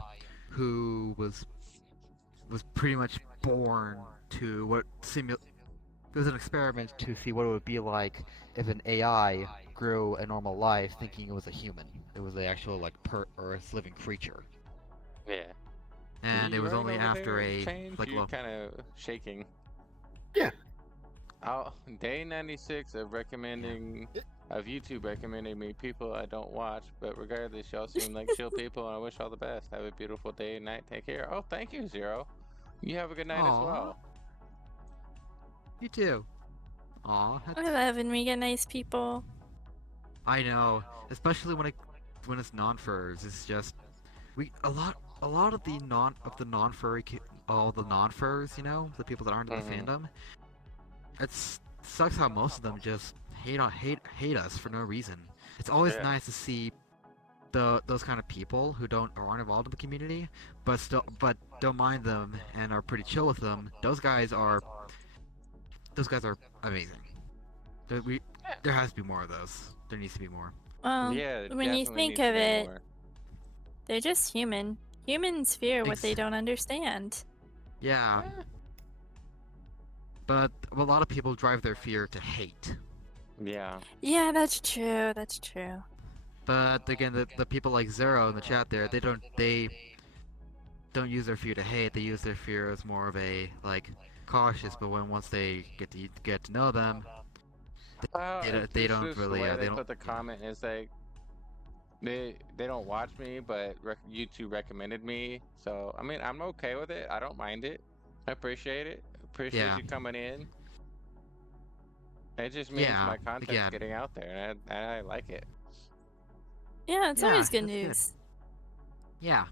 who was pretty much born to it was an experiment to see what it would be like if an AI grew a normal life thinking it was a human. It was an actual or a living creature. Yeah. And it was only after a You're kind of shaking. Yeah. Day 96 of YouTube recommending me people I don't watch, but regardless, y'all seem like chill people, and I wish all the best. Have a beautiful day and night. Take care. Oh, thank you, Zero. You have a good night as Aw. well. You too. Aw, I love when we get nice people. I know, especially when it's non-furs. It's just a lot of the non-furry all the non-furs, the people that aren't in the fandom. It sucks how most of them just hate us for no reason. It's always nice to see those kind of people who aren't involved in the community, but don't mind them and are pretty chill with them. Those guys are amazing. There has to be more of those. There needs to be more. Well, Yeah, when you definitely think needs to of be it, more. they're just human. Humans fear what they don't understand. Yeah. But a lot of people drive their fear to hate. Yeah. Yeah, that's true. That's true. But again, the people like Zero in the chat there, they don't use their fear to hate. They use their fear as more of a cautious, but once they get to know them, they It's don't just the really way they they don't. put the Yeah. comment is like they don't watch me, but YouTube recommended me. So I mean, I'm okay with it. I don't mind it. I appreciate it. Appreciate Yeah. you coming in. It just means Yeah. my content's Again. getting out there, and I like it. Yeah, it's Yeah, always good that's good. news. Yeah.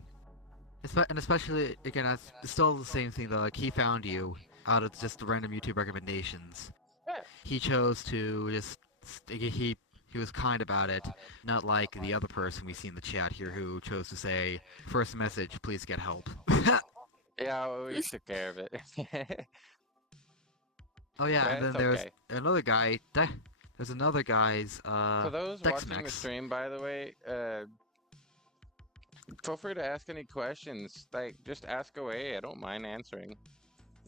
And especially again, it's still the same thing though. Like he found you out of just random YouTube recommendations. Yeah. He chose to just he was kind about it, not like the other person we see in the chat here who chose to say first message, please get help. Yeah, well, we took care of it. Oh yeah, and That's then there's okay. another guy. There's another guy's For those watching the Dexmex. stream, by the way, feel free to ask any questions. Like, just ask away. I don't mind answering.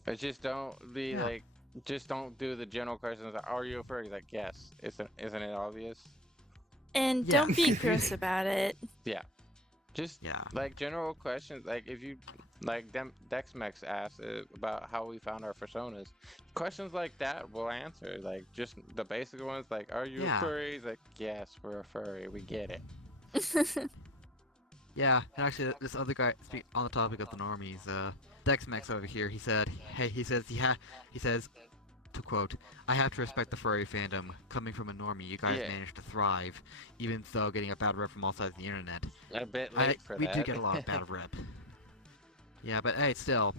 But just don't be Yeah. like, just don't do the general questions. Like, are you a furry? Like, yes. Isn't it obvious? And Yeah. don't be gross about it. Yeah. Just Yeah. like general questions. Like, if you like Dexmex asked about how we found our personas, questions like that we'll answer. Like, just the basic ones. Like, are you a Yeah. furry? He's like, yes, we're a furry. We get it. Yeah, and actually, this other guy, on the topic of the normies, Dexmex over here, he said, he says, to quote, I have to respect the furry fandom. Coming from a normie, you guys Yeah. managed to thrive, even though getting a bad rep from all sides of the internet. A bit late for We that. do get a lot of bad rep. Yeah, but hey, still,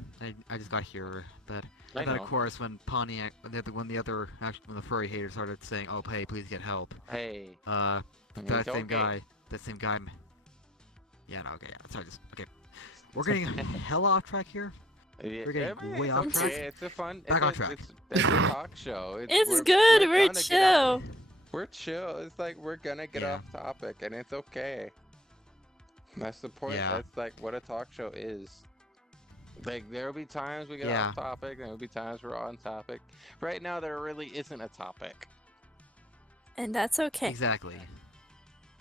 I just got here, but I and then know. of course when Pontiac, when the furry haters started saying, oh hey, please get help, Hey. that it's same okay. guy. Yeah, no, okay, yeah, sorry, okay. We're getting hella off track here. Yeah, We're getting I mean, way it's off okay. track. It's a fun. Back it's on a, track. It's a talk show. It's good. We're gonna get off- chill. We're chill. It's like we're gonna get Yeah. off topic, and it's okay. That's the point. Yeah. That's like what a talk show is. Like there'll be times we get Yeah. off topic, and there'll be times we're on topic. Right now, there really isn't a topic. And that's okay. Exactly.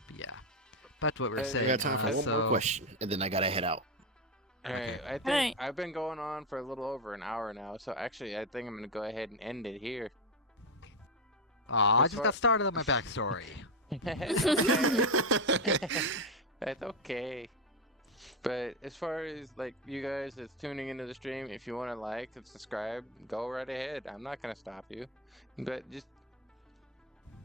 But yeah. Back to what we were We saying. We got time for one more so- question, and then I gotta head out. All right, Okay. I think Alright. I've been going on for a little over an hour now, so actually, I think I'm gonna go ahead and end it here. Aw, I As just far- got started on my backstory. It's okay. That's okay. But as far as like you guys that's tuning into the stream, if you want to like and subscribe, go right ahead. I'm not gonna stop you. But just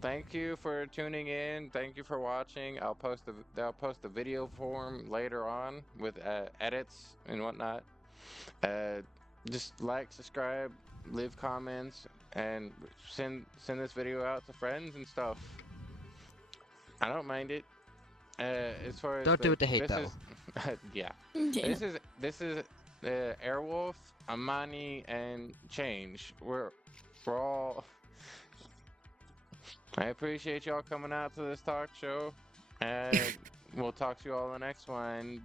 thank you for tuning in. Thank you for watching. I'll post the video form later on with edits and whatnot. Just like, subscribe, leave comments, and send this video out to friends and stuff. I don't mind it. As far as Don't do it to hate, this though. is, yeah. Yeah. This is Airwolf, Amani, and Change. We're all. I appreciate y'all coming out to this talk show, and we'll talk to you all in the next one.